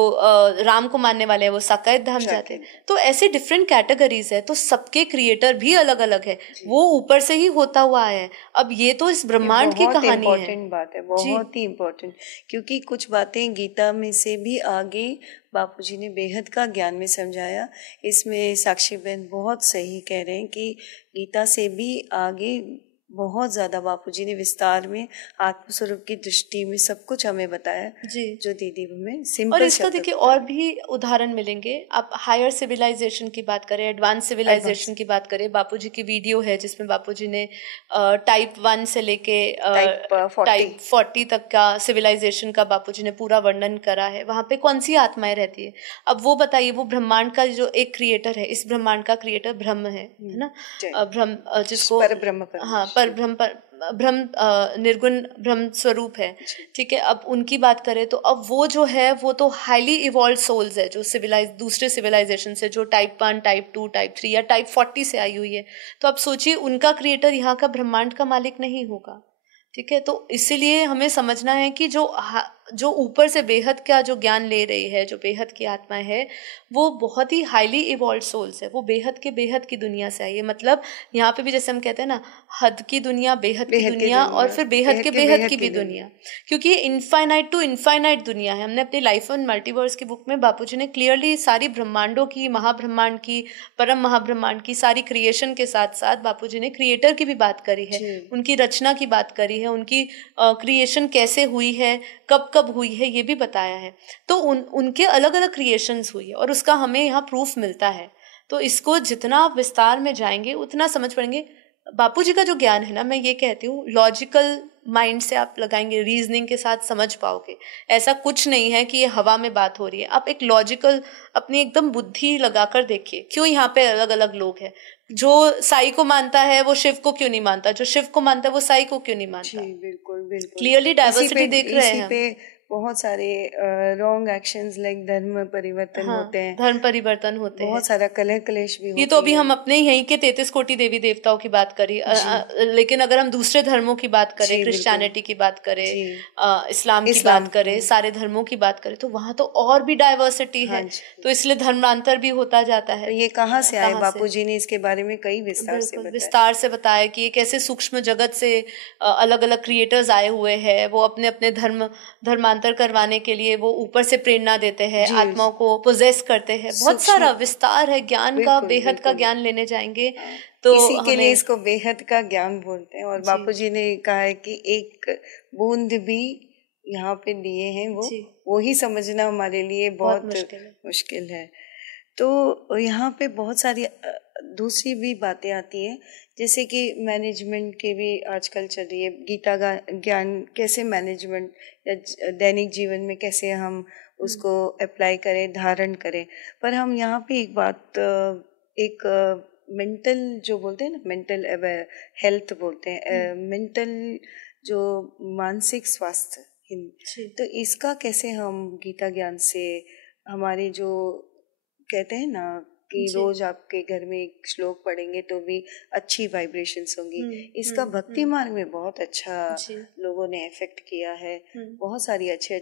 राम को मानने वाले हैं वो साकेत धाम जाते हैं। तो ऐसे डिफरेंट कैटेगरीज है, तो सबके क्रिएटर भी अलग अलग है, वो ऊपर से ही होता हुआ है। अब ये तो इस ब्रह्मांड की कहानी है। इम्पोर्टेंट बात है, बहुत ही इम्पोर्टेंट, क्योंकि कुछ बातें गीता में से भी आगे बापूजी ने बेहद का ज्ञान में समझाया। इसमें साक्षी बहन बहुत सही कह रहे हैं कि गीता से भी आगे बहुत ज्यादा बापूजी ने विस्तार में आत्मस्वरूप की दृष्टि में सब कुछ हमें बताया जी, जो दीदी हमें सिंपल। और इसका देखिए और भी उदाहरण मिलेंगे। आप हायर सिविलाइजेशन की बात करें, एडवांस सिविलाइजेशन की बात करें, बापूजी की वीडियो है जिसमें बापूजी ने टाइप 1 से लेके टाइप 40 तक का सिविलाइजेशन का बापूजी ने पूरा वर्णन करा है। वहां पे कौन सी आत्माएं रहती है, अब वो बताइए। वो ब्रह्मांड का जो एक क्रिएटर है, इस ब्रह्मांड का क्रिएटर ब्रह्म है ना, ब्रह्म, जिसको हाँ ब्रह्म निर्गुण ब्रह्म स्वरूप है, ठीक है। अब उनकी बात करें तो अब वो जो है वो तो हाईली इवॉल्व सोल्स है, जो दूसरे सिविलाइजेशन से, जो टाइप 1, टाइप 2, टाइप 3 या टाइप 40 से आई हुई है। तो अब सोचिए उनका क्रिएटर यहाँ का ब्रह्मांड का मालिक नहीं होगा, ठीक है। तो इसीलिए हमें समझना है कि जो जो ऊपर से बेहद का जो ज्ञान ले रही है, जो बेहद की आत्मा है, वो बहुत ही हाईली इवॉल्व सोल्स है, वो बेहद की दुनिया से आई है। मतलब यहाँ पे भी जैसे हम कहते हैं ना, हद की दुनिया, बेहद की दुनिया, और फिर बेहद की भी दुनिया, क्योंकि इनफाइनाइट टू इनफाइनाइट दुनिया है। हमने अपनी लाइफ ऑन मल्टीवर्स की बुक में बापूजी ने क्लियरली सारी ब्रह्मांडों की, महाब्रह्मांड की, परम महाब्रह्मांड की सारी क्रिएशन के साथ साथ बापूजी ने क्रिएटर की भी बात करी है, उनकी रचना की बात करी है, उनकी क्रिएशन कैसे हुई है, कब कब हुई है, ये भी बताया है। तो उनके अलग अलग क्रिएशंस हुई है और उसका हमें यहाँ प्रूफ मिलता है। तो इसको जितना आप विस्तार में जाएंगे उतना समझ पड़ेंगे। बापूजी का जो ज्ञान है ना, मैं ये कहती हूँ, लॉजिकल माइंड से आप लगाएंगे, रीजनिंग के साथ समझ पाओगे। ऐसा कुछ नहीं है कि ये हवा में बात हो रही है। आप एक लॉजिकल अपनी एकदम बुद्धि लगाकर देखिए, क्यों यहाँ पे अलग अलग लोग हैं। जो साई को मानता है वो शिव को क्यों नहीं मानता, जो शिव को मानता है वो साई को क्यों नहीं मानता। जी बिल्कुल बिल्कुल, क्लियरली डाइवर्सिटी देख रहे हैं हम। बहुत सारे रॉन्ग एक्शंस लाइक धर्म परिवर्तन होते हैं, धर्म परिवर्तन होते हैं, बहुत सारा कलह क्लेश भी होती है। ये तो अभी हम अपने यहीं के 33 कोटि देवी देवताओं की बात करी, लेकिन अगर हम दूसरे धर्मों की बात करें, क्रिश्चियनिटी की बात करें, इस्लाम की बात करें, सारे धर्मों की बात करें, तो वहां तो और भी डाइवर्सिटी है। तो इसलिए धर्मांतर भी होता जाता है। तो ये कहाँ से आए? बापूजी ने इसके बारे में कई विस्तार से बताया कि एक ऐसे सूक्ष्म जगत से अलग अलग क्रिएटर्स आए हुए हैं, वो अपने अपने धर्मांतर करवाने के लिए वो ऊपर से प्रेरणा देते हैं, आत्माओं को पोजेस करते हैं। बहुत सारा विस्तार है ज्ञान का, बेहद का ज्ञान लेने जाएंगे तो इसी के लिए इसको बेहद का ज्ञान बोलते हैं। और बापूजी ने कहा है कि एक बूंद भी यहाँ पे दिए हैं, वो ही समझना हमारे लिए बहुत मुश्किल है। तो यहाँ पे बहुत सारी दूसरी भी बातें आती हैं, जैसे कि मैनेजमेंट के भी आजकल चल रही है। गीता ज्ञान कैसे मैनेजमेंट या दैनिक जीवन में कैसे हम उसको अप्लाई करें, धारण करें। पर हम यहाँ पे एक बात, एक मेंटल जो बोलते हैं ना, मेंटल हेल्थ बोलते हैं, मेंटल जो मानसिक स्वास्थ्य, तो इसका कैसे हम गीता ज्ञान से, हमारे जो कहते हैं ना कि रोज आपके घर में एक श्लोक पढ़ेंगे तो भी अच्छी वाइब्रेशंस होंगी, इसका भक्ति मार्ग में बहुत अच्छा लोगों ने इफेक्ट किया है। बहुत सारी अच्छे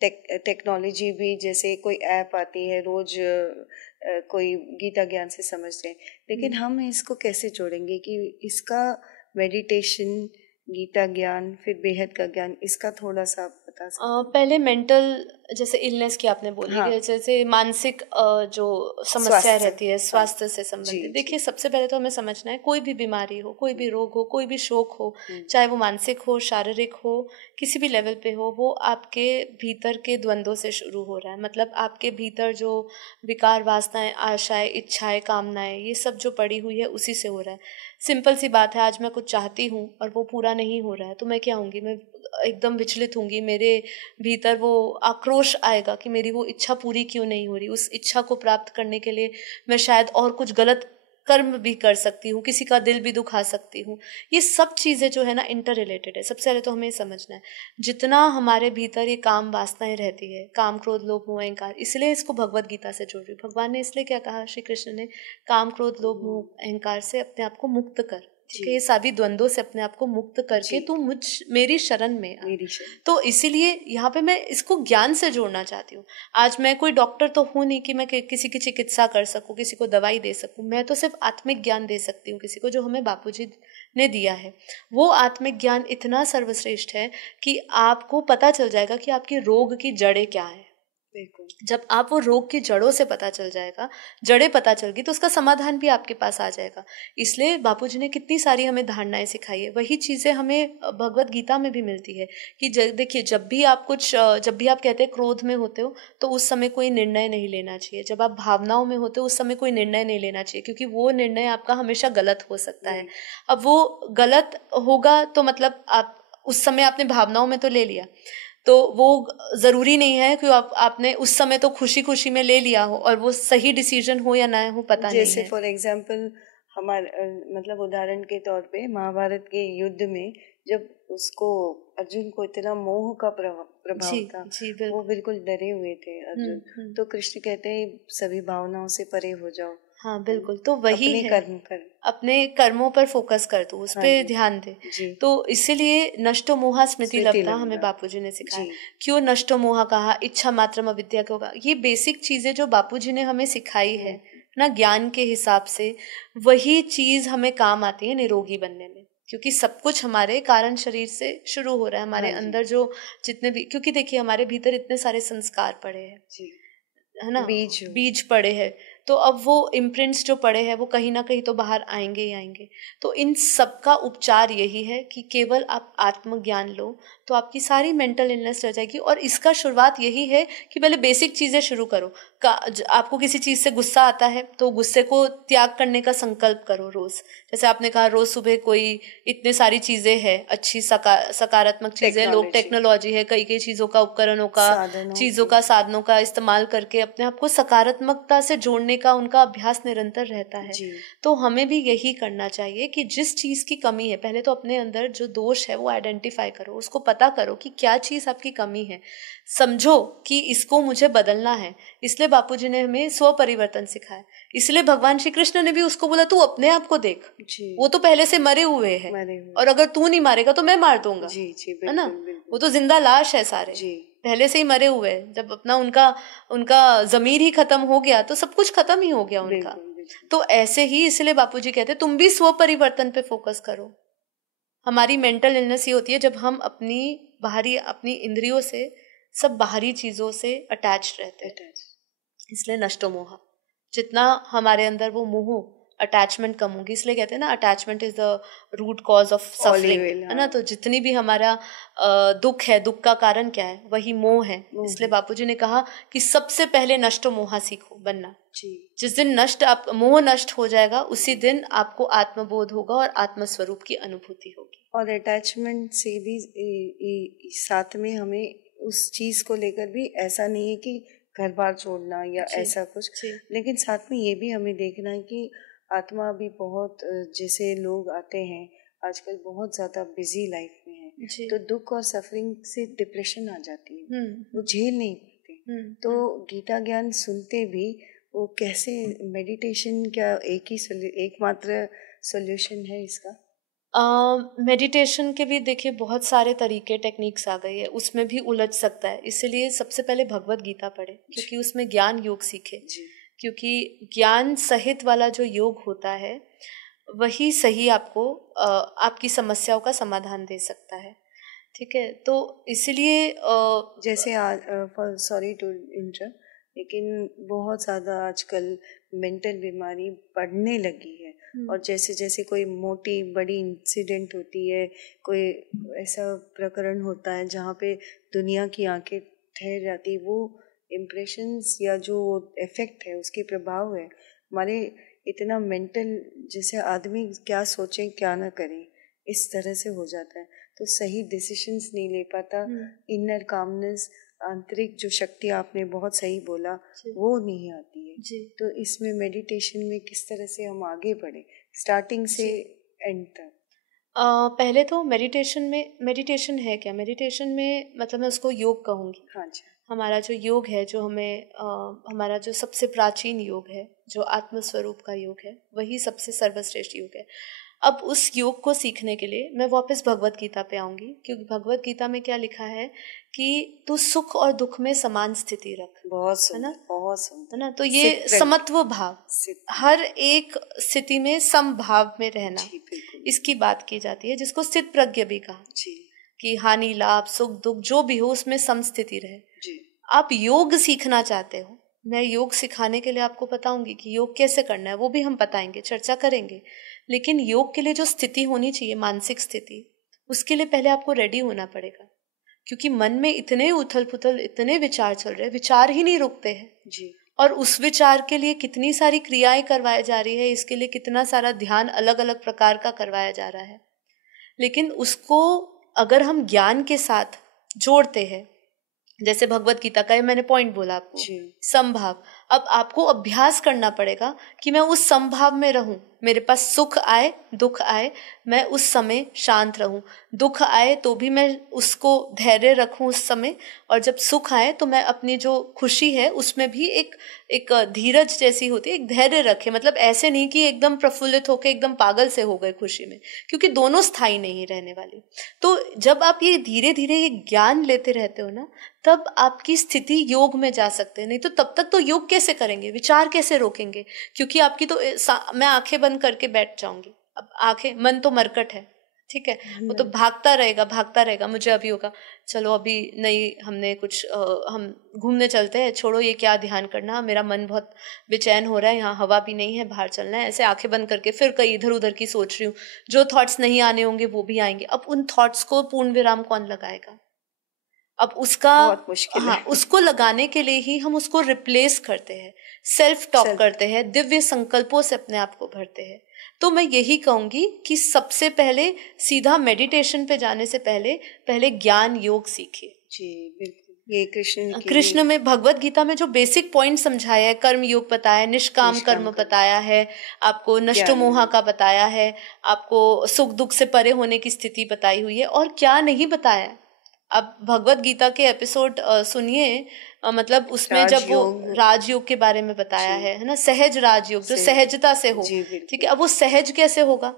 टेक्नोलॉजी भी, जैसे कोई ऐप आती है, रोज कोई गीता ज्ञान से समझते हैं, लेकिन हम इसको कैसे जोड़ेंगे कि इसका मेडिटेशन, गीता ज्ञान, फिर बेहद का ज्ञान, इसका थोड़ा सा बता सकते? पहले मेंटल, जैसे इलनेस की आपने बोली, जैसे मानसिक जो समस्या रहती है स्वास्थ्य से संबंधित। देखिए, सबसे पहले तो हमें समझना है, कोई भी बीमारी हो, कोई भी रोग हो, कोई भी शोक हो, चाहे वो मानसिक हो, शारीरिक हो, किसी भी लेवल पे हो, वो आपके भीतर के द्वंद्वों से शुरू हो रहा है। मतलब आपके भीतर जो विकार, वासनाएं, आशाएं, इच्छाएं, कामनाएं, ये सब जो पड़ी हुई है उसी से हो रहा है। सिंपल सी बात है, आज मैं कुछ चाहती हूँ और वो पूरा नहीं हो रहा है, तो मैं क्या होंगी, मैं एकदम विचलित होंगी, मेरे भीतर वो आक्रोश आएगा कि मेरी वो इच्छा पूरी क्यों नहीं हो रही। उस इच्छा को प्राप्त करने के लिए मैं शायद और कुछ गलत कर्म भी कर सकती हूँ, किसी का दिल भी दुखा सकती हूँ। ये सब चीज़ें जो है ना, इंटर रिलेटेड है। सबसे पहले तो हमें समझना है, जितना हमारे भीतर ये काम वासनाएं रहती है, काम क्रोध लोभ मोह अहंकार, इसलिए इसको भगवत गीता से जोड़ रही हूँ। भगवान ने इसलिए क्या कहा, श्री कृष्ण ने, काम क्रोध लोभ मोह अहंकार से अपने आप को मुक्त कर, ठीक है, ये सभी द्वंद्वों से अपने आप को मुक्त करके तू मेरी शरण में आ। तो इसीलिए यहाँ पे मैं इसको ज्ञान से जोड़ना चाहती हूँ। आज मैं कोई डॉक्टर तो हूँ नहीं कि मैं किसी की चिकित्सा कर सकूँ, किसी को दवाई दे सकूँ। मैं तो सिर्फ आत्मिक ज्ञान दे सकती हूँ किसी को, जो हमें बापूजी ने दिया है। वो आत्मिक ज्ञान इतना सर्वश्रेष्ठ है कि आपको पता चल जाएगा कि आपकी रोग की जड़ें क्या है। जब आप वो रोग की जड़ों से पता चल जाएगा, जड़ें पता चल गई, तो उसका समाधान भी आपके पास आ जाएगा। इसलिए बापूजी ने कितनी सारी हमें धारणाएं सिखाई है। वही चीजें हमें भगवत गीता में भी मिलती है कि देखिए, जब भी आप कहते हैं क्रोध में होते हो, तो उस समय कोई निर्णय नहीं लेना चाहिए। जब आप भावनाओं में होते हो, उस समय कोई निर्णय नहीं लेना चाहिए, क्योंकि वो निर्णय आपका हमेशा गलत हो सकता है। अब वो गलत होगा तो मतलब आप उस समय आपने भावनाओं में तो ले लिया, तो वो जरूरी नहीं है कि आपने उस समय तो खुशी खुशी में ले लिया हो और वो सही डिसीजन हो या ना हो, पता नहीं है। जैसे फॉर एग्जांपल हमारे मतलब उदाहरण के तौर पे महाभारत के युद्ध में जब उसको अर्जुन को इतना मोह का प्रभाव था, वो बिल्कुल डरे हुए थे अर्जुन। तो कृष्ण कहते हैं सभी भावनाओं से परे हो जाओ, हाँ बिल्कुल, तो वही अपने है, कर्म कर, अपने कर्मों पर फोकस कर दो, उस पे ध्यान दे। तो इसीलिए नष्टो मोहा स्मृति लब्धा हमें बापूजी ने सिखाया। क्यों नष्टो मोहा कहा, इच्छा मात्रम अविद्या क्यों कहा, ये बेसिक चीजें जो बापूजी ने हमें सिखाई है ना ज्ञान के हिसाब से, वही चीज हमें काम आती है निरोगी बनने में। क्योंकि सब कुछ हमारे कारण शरीर से शुरू हो रहा है, हमारे अंदर जो जितने भी, क्योंकि देखिए हमारे भीतर इतने सारे संस्कार पड़े हैं, है ना, बीज पड़े हैं, तो अब वो इम्प्रिंट्स जो पड़े हैं वो कहीं ना कहीं तो बाहर आएंगे ही आएंगे। तो इन सब का उपचार यही है कि केवल आप आत्मज्ञान लो तो आपकी सारी मेंटल इलनेस रह जाएगी। और इसका शुरुआत यही है कि पहले बेसिक चीजें शुरू करो। आपको किसी चीज से गुस्सा आता है तो गुस्से को त्याग करने का संकल्प करो रोज। जैसे आपने कहा रोज सुबह कोई इतने सारी चीजें हैं अच्छी सकारात्मक चीजें, लोग टेक्नोलॉजी है, कई कई चीजों का, उपकरणों का, चीजों का, साधनों का इस्तेमाल करके अपने आप को सकारात्मकता से जोड़ने का उनका अभ्यास निरंतर रहता है। तो हमें भी यही करना चाहिए कि जिस चीज की कमी है पहले तो अपने अंदर जो दोष है वो आइडेंटिफाई करो, उसको पता करो कि क्या चीज आपकी कमी है, समझो कि इसको मुझे बदलना है। इसलिए बापूजी ने हमें स्व परिवर्तन सिखाया। इसलिए भगवान श्री कृष्ण ने भी उसको बोला तू अपने आप को देख, वो तो पहले से मरे हुए हैं, और अगर तू नहीं मारेगा तो मैं मार दूंगा, है ना, वो तो जिंदा लाश है, सारे पहले से ही मरे हुए हैं। जब अपना उनका जमीर ही खत्म हो गया तो सब कुछ खत्म ही हो गया उनका। तो ऐसे ही इसलिए बापूजी कहते तुम भी स्व परिवर्तन पे फोकस करो। हमारी मेंटल इलनेस ये होती है जब हम अपनी इंद्रियों से, सब बाहरी चीजों से अटैच्ड रहते हैं। इसलिए नष्टो मोह, जितना हमारे अंदर वो मोह अटैचमेंट कम होगी। इसलिए कहते हैं ना attachment is the root cause of suffering, है ना। तो जितनी भी हमारा दुख है, दुख का कारण क्या है, वही मोह है। इसलिए बापूजी ने कहा कि सबसे पहले नष्टो मोहा सीखो बनना। जिस दिन मोह नष्ट हो जाएगा उसी दिन आपको आत्मबोध होगा और आत्मस्वरूप की अनुभूति होगी। और अटैचमेंट से भी साथ में हमें उस चीज को लेकर भी ऐसा नहीं है कि घर बार छोड़ना या ऐसा कुछ, लेकिन साथ में ये भी हमें देखना है कि आत्मा भी बहुत, जैसे लोग आते हैं आजकल बहुत ज्यादा बिजी लाइफ में है, तो दुख और सफरिंग से डिप्रेशन आ जाती है, वो झेल नहीं पाते। तो गीता ज्ञान सुनते भी वो कैसे, मेडिटेशन क्या एकमात्र सॉल्यूशन है इसका? मेडिटेशन के भी देखिए बहुत सारे तरीके, टेक्निक्स आ गई है, उसमें भी उलझ सकता है। इसलिए सबसे पहले भगवत गीता पढ़े, क्योंकि उसमें ज्ञान योग सीखे। क्योंकि ज्ञान सहित वाला जो योग होता है वही सही आपको आपकी समस्याओं का समाधान दे सकता है। ठीक है, तो इसलिए जैसे सॉरी टू इंटरप्ट, लेकिन बहुत ज़्यादा आजकल मेंटल बीमारी बढ़ने लगी है। और जैसे जैसे कोई मोटी बड़ी इंसिडेंट होती है, कोई ऐसा प्रकरण होता है जहाँ पे दुनिया की आंखें ठहर जाती, वो इम्प्रेशंस या जो इफेक्ट है, उसके प्रभाव है हमारे, इतना मेंटल, जैसे आदमी क्या सोचे क्या ना करे, इस तरह से हो जाता है। तो सही डिसीजंस नहीं ले पाता, इनर कामनेस, आंतरिक जो शक्ति आपने बहुत सही बोला, वो नहीं आती है। तो इसमें मेडिटेशन में किस तरह से हम आगे बढ़े स्टार्टिंग से एंड तक? पहले तो मेडिटेशन है क्या, मेडिटेशन में मतलब मैं उसको योग कहूँगी। हाँ जी, हमारा जो योग है, जो हमारा जो सबसे प्राचीन योग है, जो आत्मस्वरूप का योग है, वही सबसे सर्वश्रेष्ठ योग है। अब उस योग को सीखने के लिए मैं वापस भगवत गीता पे आऊंगी, क्योंकि भगवत गीता में क्या लिखा है कि तू सुख और दुख में समान स्थिति रख। है ना, है ना। तो ये समत्व भाव, हर एक स्थिति में समभाव में रहना, इसकी बात की जाती है, जिसको स्थित प्रज्ञ भी कहा कि हानि लाभ सुख दुख जो भी हो उसमें समस्थिति रहे। आप योग सीखना चाहते हो, मैं योग सिखाने के लिए आपको बताऊंगी कि योग कैसे करना है, वो भी हम बताएंगे, चर्चा करेंगे। लेकिन योग के लिए जो स्थिति होनी चाहिए, मानसिक स्थिति, उसके लिए पहले आपको रेडी होना पड़ेगा। क्योंकि मन में इतने उथल पुथल, इतने विचार चल रहे हैं, विचार ही नहीं रुकते हैं जी। और उस विचार के लिए कितनी सारी क्रियाएं करवाई जा रही है, इसके लिए कितना सारा ध्यान अलग अलग प्रकार का करवाया जा रहा है। लेकिन उसको अगर हम ज्ञान के साथ जोड़ते हैं, जैसे भगवत गीता का मैंने पॉइंट बोला आपको, समभाव, अब आपको अभ्यास करना पड़ेगा कि मैं उस समभाव में रहूं, मेरे पास सुख आए दुख आए मैं उस समय शांत रहूं, दुख आए तो भी मैं उसको धैर्य रखूं उस समय, और जब सुख आए तो मैं अपनी जो खुशी है उसमें भी एक एक धीरज जैसी होती है, एक धैर्य रखे। मतलब ऐसे नहीं कि एकदम प्रफुल्लित होकर एकदम पागल से हो गए खुशी में, क्योंकि दोनों स्थायी नहीं रहने वाली। तो जब आप ये धीरे धीरे ये ज्ञान लेते रहते हो ना, तब आपकी स्थिति योग में जा सकते हैं। नहीं तो तब तक तो योग कैसे करेंगे, विचार कैसे रोकेंगे, क्योंकि आपकी तो मैं आंखें बंद करके बैठ जाऊंगी। अब आंखें, मन तो मरकट है, ठीक है, वो तो भागता रहेगा, मुझे अभी होगा, चलो अभी नहीं, हमने कुछ हम घूमने चलते हैं, छोड़ो ये क्या ध्यान करना, मेरा मन बहुत बेचैन हो रहा है, यहाँ हवा भी नहीं है, बाहर चलना है। ऐसे आंखें बंद करके फिर कहीं इधर उधर की सोच रही हूँ, जो थॉट्स नहीं आने होंगे वो भी आएंगे। अब उन थॉट्स को पूर्ण विराम कौन लगाएगा? अब उसका बहुत मुश्किल है। हाँ, उसको लगाने के लिए ही हम उसको रिप्लेस करते हैं, सेल्फ टॉक करते हैं, दिव्य संकल्पों से अपने आप को भरते हैं। तो मैं यही कहूंगी कि सबसे पहले सीधा मेडिटेशन पे जाने से पहले पहले ज्ञान योग सीखिए। जी बिल्कुल, ये कृष्ण में भगवत गीता में जो बेसिक पॉइंट समझाया है, कर्म योग बताया है, निष्काम कर्म बताया है, आपको नष्ट मोहा का बताया है, आपको सुख दुख से परे होने की स्थिति बताई हुई है, और क्या नहीं बताया है। अब भगवत गीता के एपिसोड सुनिए, मतलब उसमें जब वो राजयोग के बारे में बताया है ना, सहज राजयोग, जो सहजता से हो, ठीक है। अब वो सहज कैसे होगा?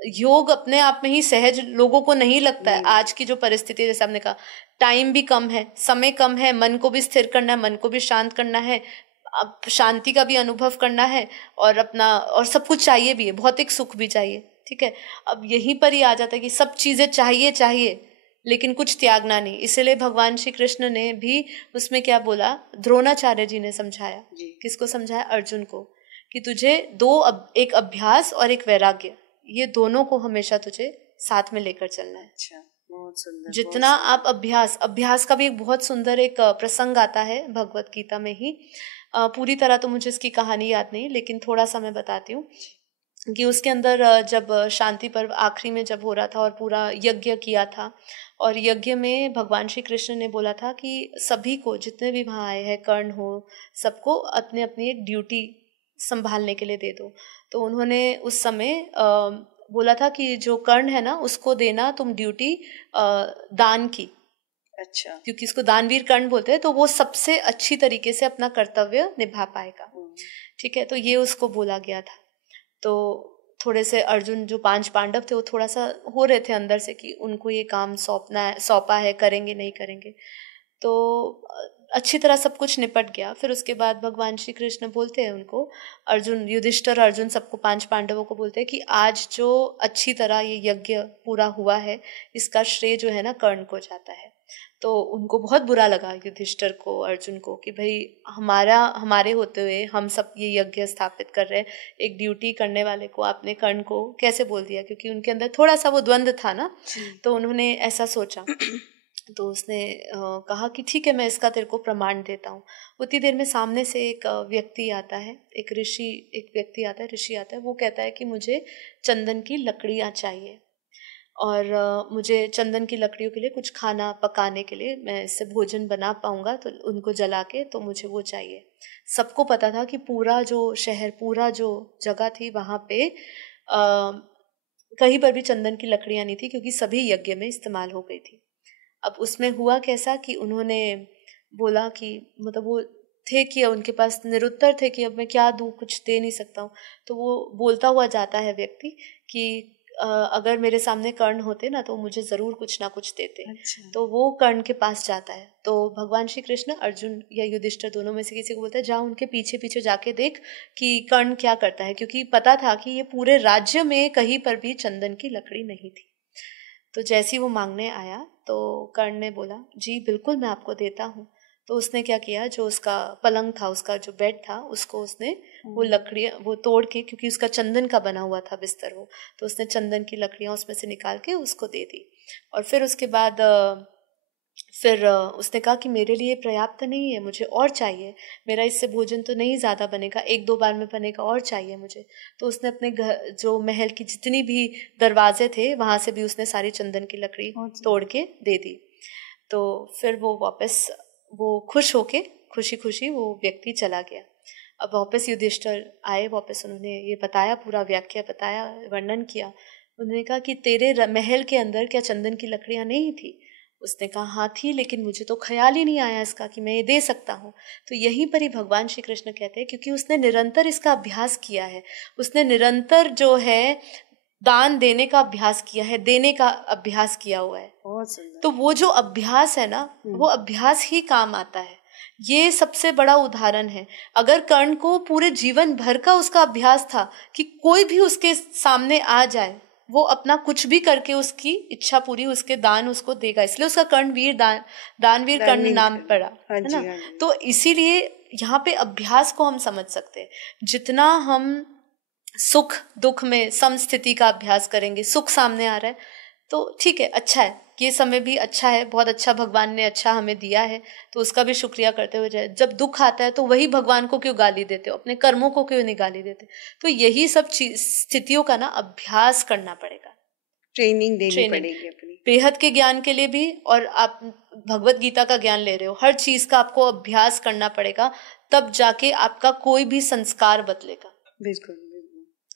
योग अपने आप में ही सहज लोगों को नहीं लगता है। आज की जो परिस्थिति, जैसे आपने कहा, टाइम भी कम है, समय कम है, मन को भी स्थिर करना है, मन को भी शांत करना है, अब शांति का भी अनुभव करना है, और अपना और सब कुछ चाहिए भी है, भौतिक सुख भी चाहिए, ठीक है। अब यहीं पर ही आ जाता है कि सब चीजें चाहिए लेकिन कुछ त्यागना नहीं। इसलिए भगवान श्री कृष्ण ने भी उसमें क्या बोला, द्रोणाचार्य जी ने समझाया, किसको समझाया? अर्जुन को, कि तुझे एक अभ्यास और एक वैराग्य, ये दोनों को हमेशा तुझे साथ में लेकर चलना है। अच्छा, बहुत सुंदर। जितना आप अभ्यास का भी एक बहुत सुंदर एक प्रसंग आता है भगवत गीता में ही। पूरी तरह तो मुझे इसकी कहानी याद नहीं, लेकिन थोड़ा सा मैं बताती हूँ कि उसके अंदर जब शांति पर्व आखिरी में जब हो रहा था और पूरा यज्ञ किया था, और यज्ञ में भगवान श्री कृष्ण ने बोला था कि सभी को, जितने भी वहाँ आए हैं, कर्ण हो, सबको अपने अपनी एक ड्यूटी संभालने के लिए दे दो। तो उन्होंने उस समय बोला था कि जो कर्ण है ना, उसको देना तुम ड्यूटी दान की। अच्छा, क्योंकि इसको दानवीर कर्ण बोलते हैं, तो वो सबसे अच्छी तरीके से अपना कर्तव्य निभा पाएगा, ठीक है। तो ये उसको बोला गया था। तो थोड़े से अर्जुन, जो 5 पांडव थे, वो थोड़ा सा हो रहे थे अंदर से कि उनको ये काम सौंपा है, करेंगे नहीं करेंगे। तो अच्छी तरह सब कुछ निपट गया। फिर उसके बाद भगवान श्री कृष्ण बोलते हैं उनको, युधिष्ठिर अर्जुन सबको, 5 पांडवों को बोलते हैं कि आज जो अच्छी तरह ये यज्ञ पूरा हुआ है, इसका श्रेय जो है ना कर्ण को जाता है। तो उनको बहुत बुरा लगा, युधिष्ठिर को, अर्जुन को, कि भाई हमारे होते हुए हम सब ये यज्ञ स्थापित कर रहे हैं, एक ड्यूटी करने वाले को आपने कर्ण को कैसे बोल दिया? क्योंकि उनके अंदर थोड़ा सा वो द्वंद्व था ना, तो उन्होंने ऐसा सोचा। तो उसने कहा कि ठीक है, मैं इसका तेरे को प्रमाण देता हूँ। उतनी देर में सामने से एक व्यक्ति आता है, एक व्यक्ति आता है, ऋषि आता है। वो कहता है कि मुझे चंदन की लकड़ियाँ चाहिए, और मुझे चंदन की लकड़ियों के लिए कुछ खाना पकाने के लिए, मैं इससे भोजन बना पाऊंगा तो उनको जला के, तो मुझे वो चाहिए। सबको पता था कि पूरा जो शहर, पूरा जो जगह थी, वहाँ पे कहीं पर भी चंदन की लकड़ियाँ नहीं थी, क्योंकि सभी यज्ञ में इस्तेमाल हो गई थी। अब उसमें हुआ कैसा कि उन्होंने बोला कि, मतलब वो थे कि उनके पास निरुत्तर थे कि अब मैं क्या दूँ, कुछ दे नहीं सकता हूँ। तो वो बोलता हुआ जाता है व्यक्ति कि अगर मेरे सामने कर्ण होते ना, तो मुझे जरूर कुछ ना कुछ देते। अच्छा। तो वो कर्ण के पास जाता है। तो भगवान श्री कृष्ण अर्जुन या युधिष्ठिर दोनों में से किसी को बोलता है, जाओ उनके पीछे पीछे जाके देख कि कर्ण क्या करता है, क्योंकि पता था कि ये पूरे राज्य में कहीं पर भी चंदन की लकड़ी नहीं थी। तो जैसे ही वो मांगने आया, तो कर्ण ने बोला, जी बिल्कुल मैं आपको देता हूँ। तो उसने क्या किया, जो उसका पलंग था, उसका जो बेड था, उसको उसने वो लकड़ियाँ वो तोड़ के, क्योंकि उसका चंदन का बना हुआ था बिस्तर वो, तो उसने चंदन की लकड़ियाँ उसमें से निकाल के उसको दे दी। और फिर उसके बाद उसने कहा कि मेरे लिए पर्याप्त नहीं है, मुझे और चाहिए, मेरा इससे भोजन तो नहीं ज़्यादा बनेगा, 1-2 बार में बनेगा, और चाहिए मुझे। तो उसने अपने घर, जो महल की जितनी भी दरवाजे थे, वहाँ से भी उसने सारी चंदन की लकड़ी तोड़ के दे दी। तो फिर वो वापस, वो खुश होके, खुशी खुशी वो व्यक्ति चला गया। अब वापस युधिष्ठिर आए, वापस उन्होंने ये बताया, पूरा व्याख्या बताया, वर्णन किया। उन्होंने कहा कि तेरे महल के अंदर क्या चंदन की लकड़ियां नहीं थी? उसने कहा हाँ थी, लेकिन मुझे तो ख्याल ही नहीं आया इसका कि मैं ये दे सकता हूँ। तो यहीं पर ही भगवान श्री कृष्ण कहते हैं, क्योंकि उसने निरंतर इसका अभ्यास किया है, उसने निरंतर जो है दान देने का अभ्यास किया है, देने का अभ्यास किया हुआ है। तो वो जो अभ्यास है ना, वो अभ्यास ही काम आता है। ये सबसे बड़ा उदाहरण है। अगर कर्ण को पूरे जीवन भर का उसका अभ्यास था कि कोई भी उसके सामने आ जाए, वो अपना कुछ भी करके उसकी इच्छा पूरी, उसके दान उसको देगा, इसलिए उसका कर्णवीर दानवीर कर्ण नाम पड़ा, है ना। तो इसीलिए यहाँ पे अभ्यास को हम समझ सकते हैं। जितना हम सुख दुख में समस्थिति का अभ्यास करेंगे, सुख सामने आ रहा है तो ठीक है, अच्छा है, ये समय भी अच्छा है, बहुत अच्छा भगवान ने अच्छा हमें दिया है, तो उसका भी शुक्रिया करते हुए जाए। जब दुख आता है तो वही भगवान को क्यों गाली देते हो, अपने कर्मों को क्यों नहीं गाली देते? तो यही सब स्थितियों का ना अभ्यास करना पड़ेगा, ट्रेनिंग देनी पड़ेगी अपनी। बेहद के ज्ञान के लिए भी, और आप भगवत गीता का ज्ञान ले रहे हो, हर चीज का आपको अभ्यास करना पड़ेगा, तब जाके आपका कोई भी संस्कार बदलेगा। बिल्कुल।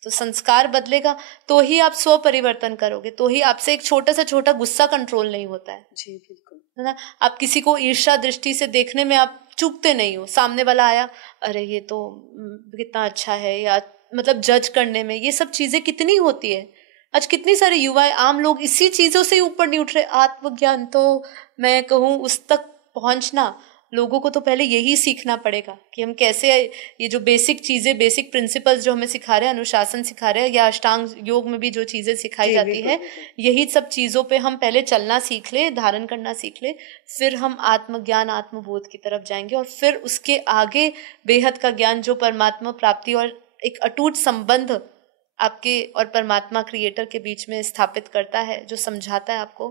तो संस्कार बदलेगा तो ही आप स्व परिवर्तन करोगे, तो ही आपसे एक छोटा से छोटा गुस्सा कंट्रोल नहीं होता है। जी बिल्कुल, है ना। आप किसी को ईर्ष्या दृष्टि से देखने में आप चूकते नहीं हो। सामने वाला आया, अरे ये तो कितना अच्छा है, या मतलब जज करने में ये सब चीजें कितनी होती है। आज कितनी सारे युवा आम लोग इसी चीजों से ऊपर नहीं उठ रहे। आत्मज्ञान तो मैं कहूँ उस तक पहुंचना, लोगों को तो पहले यही सीखना पड़ेगा कि हम कैसे ये जो बेसिक चीजें, बेसिक प्रिंसिपल्स जो हमें सिखा रहे हैं, अनुशासन सिखा रहे हैं, या अष्टांग योग में भी जो चीजें सिखाई जाती है, यही सब चीजों पे हम पहले चलना सीख ले, धारण करना सीख ले, फिर हम आत्मज्ञान आत्मबोध की तरफ जाएंगे, और फिर उसके आगे बेहद का ज्ञान जो परमात्मा प्राप्ति और एक अटूट संबंध आपके और परमात्मा क्रिएटर के बीच में स्थापित करता है, जो समझाता है आपको,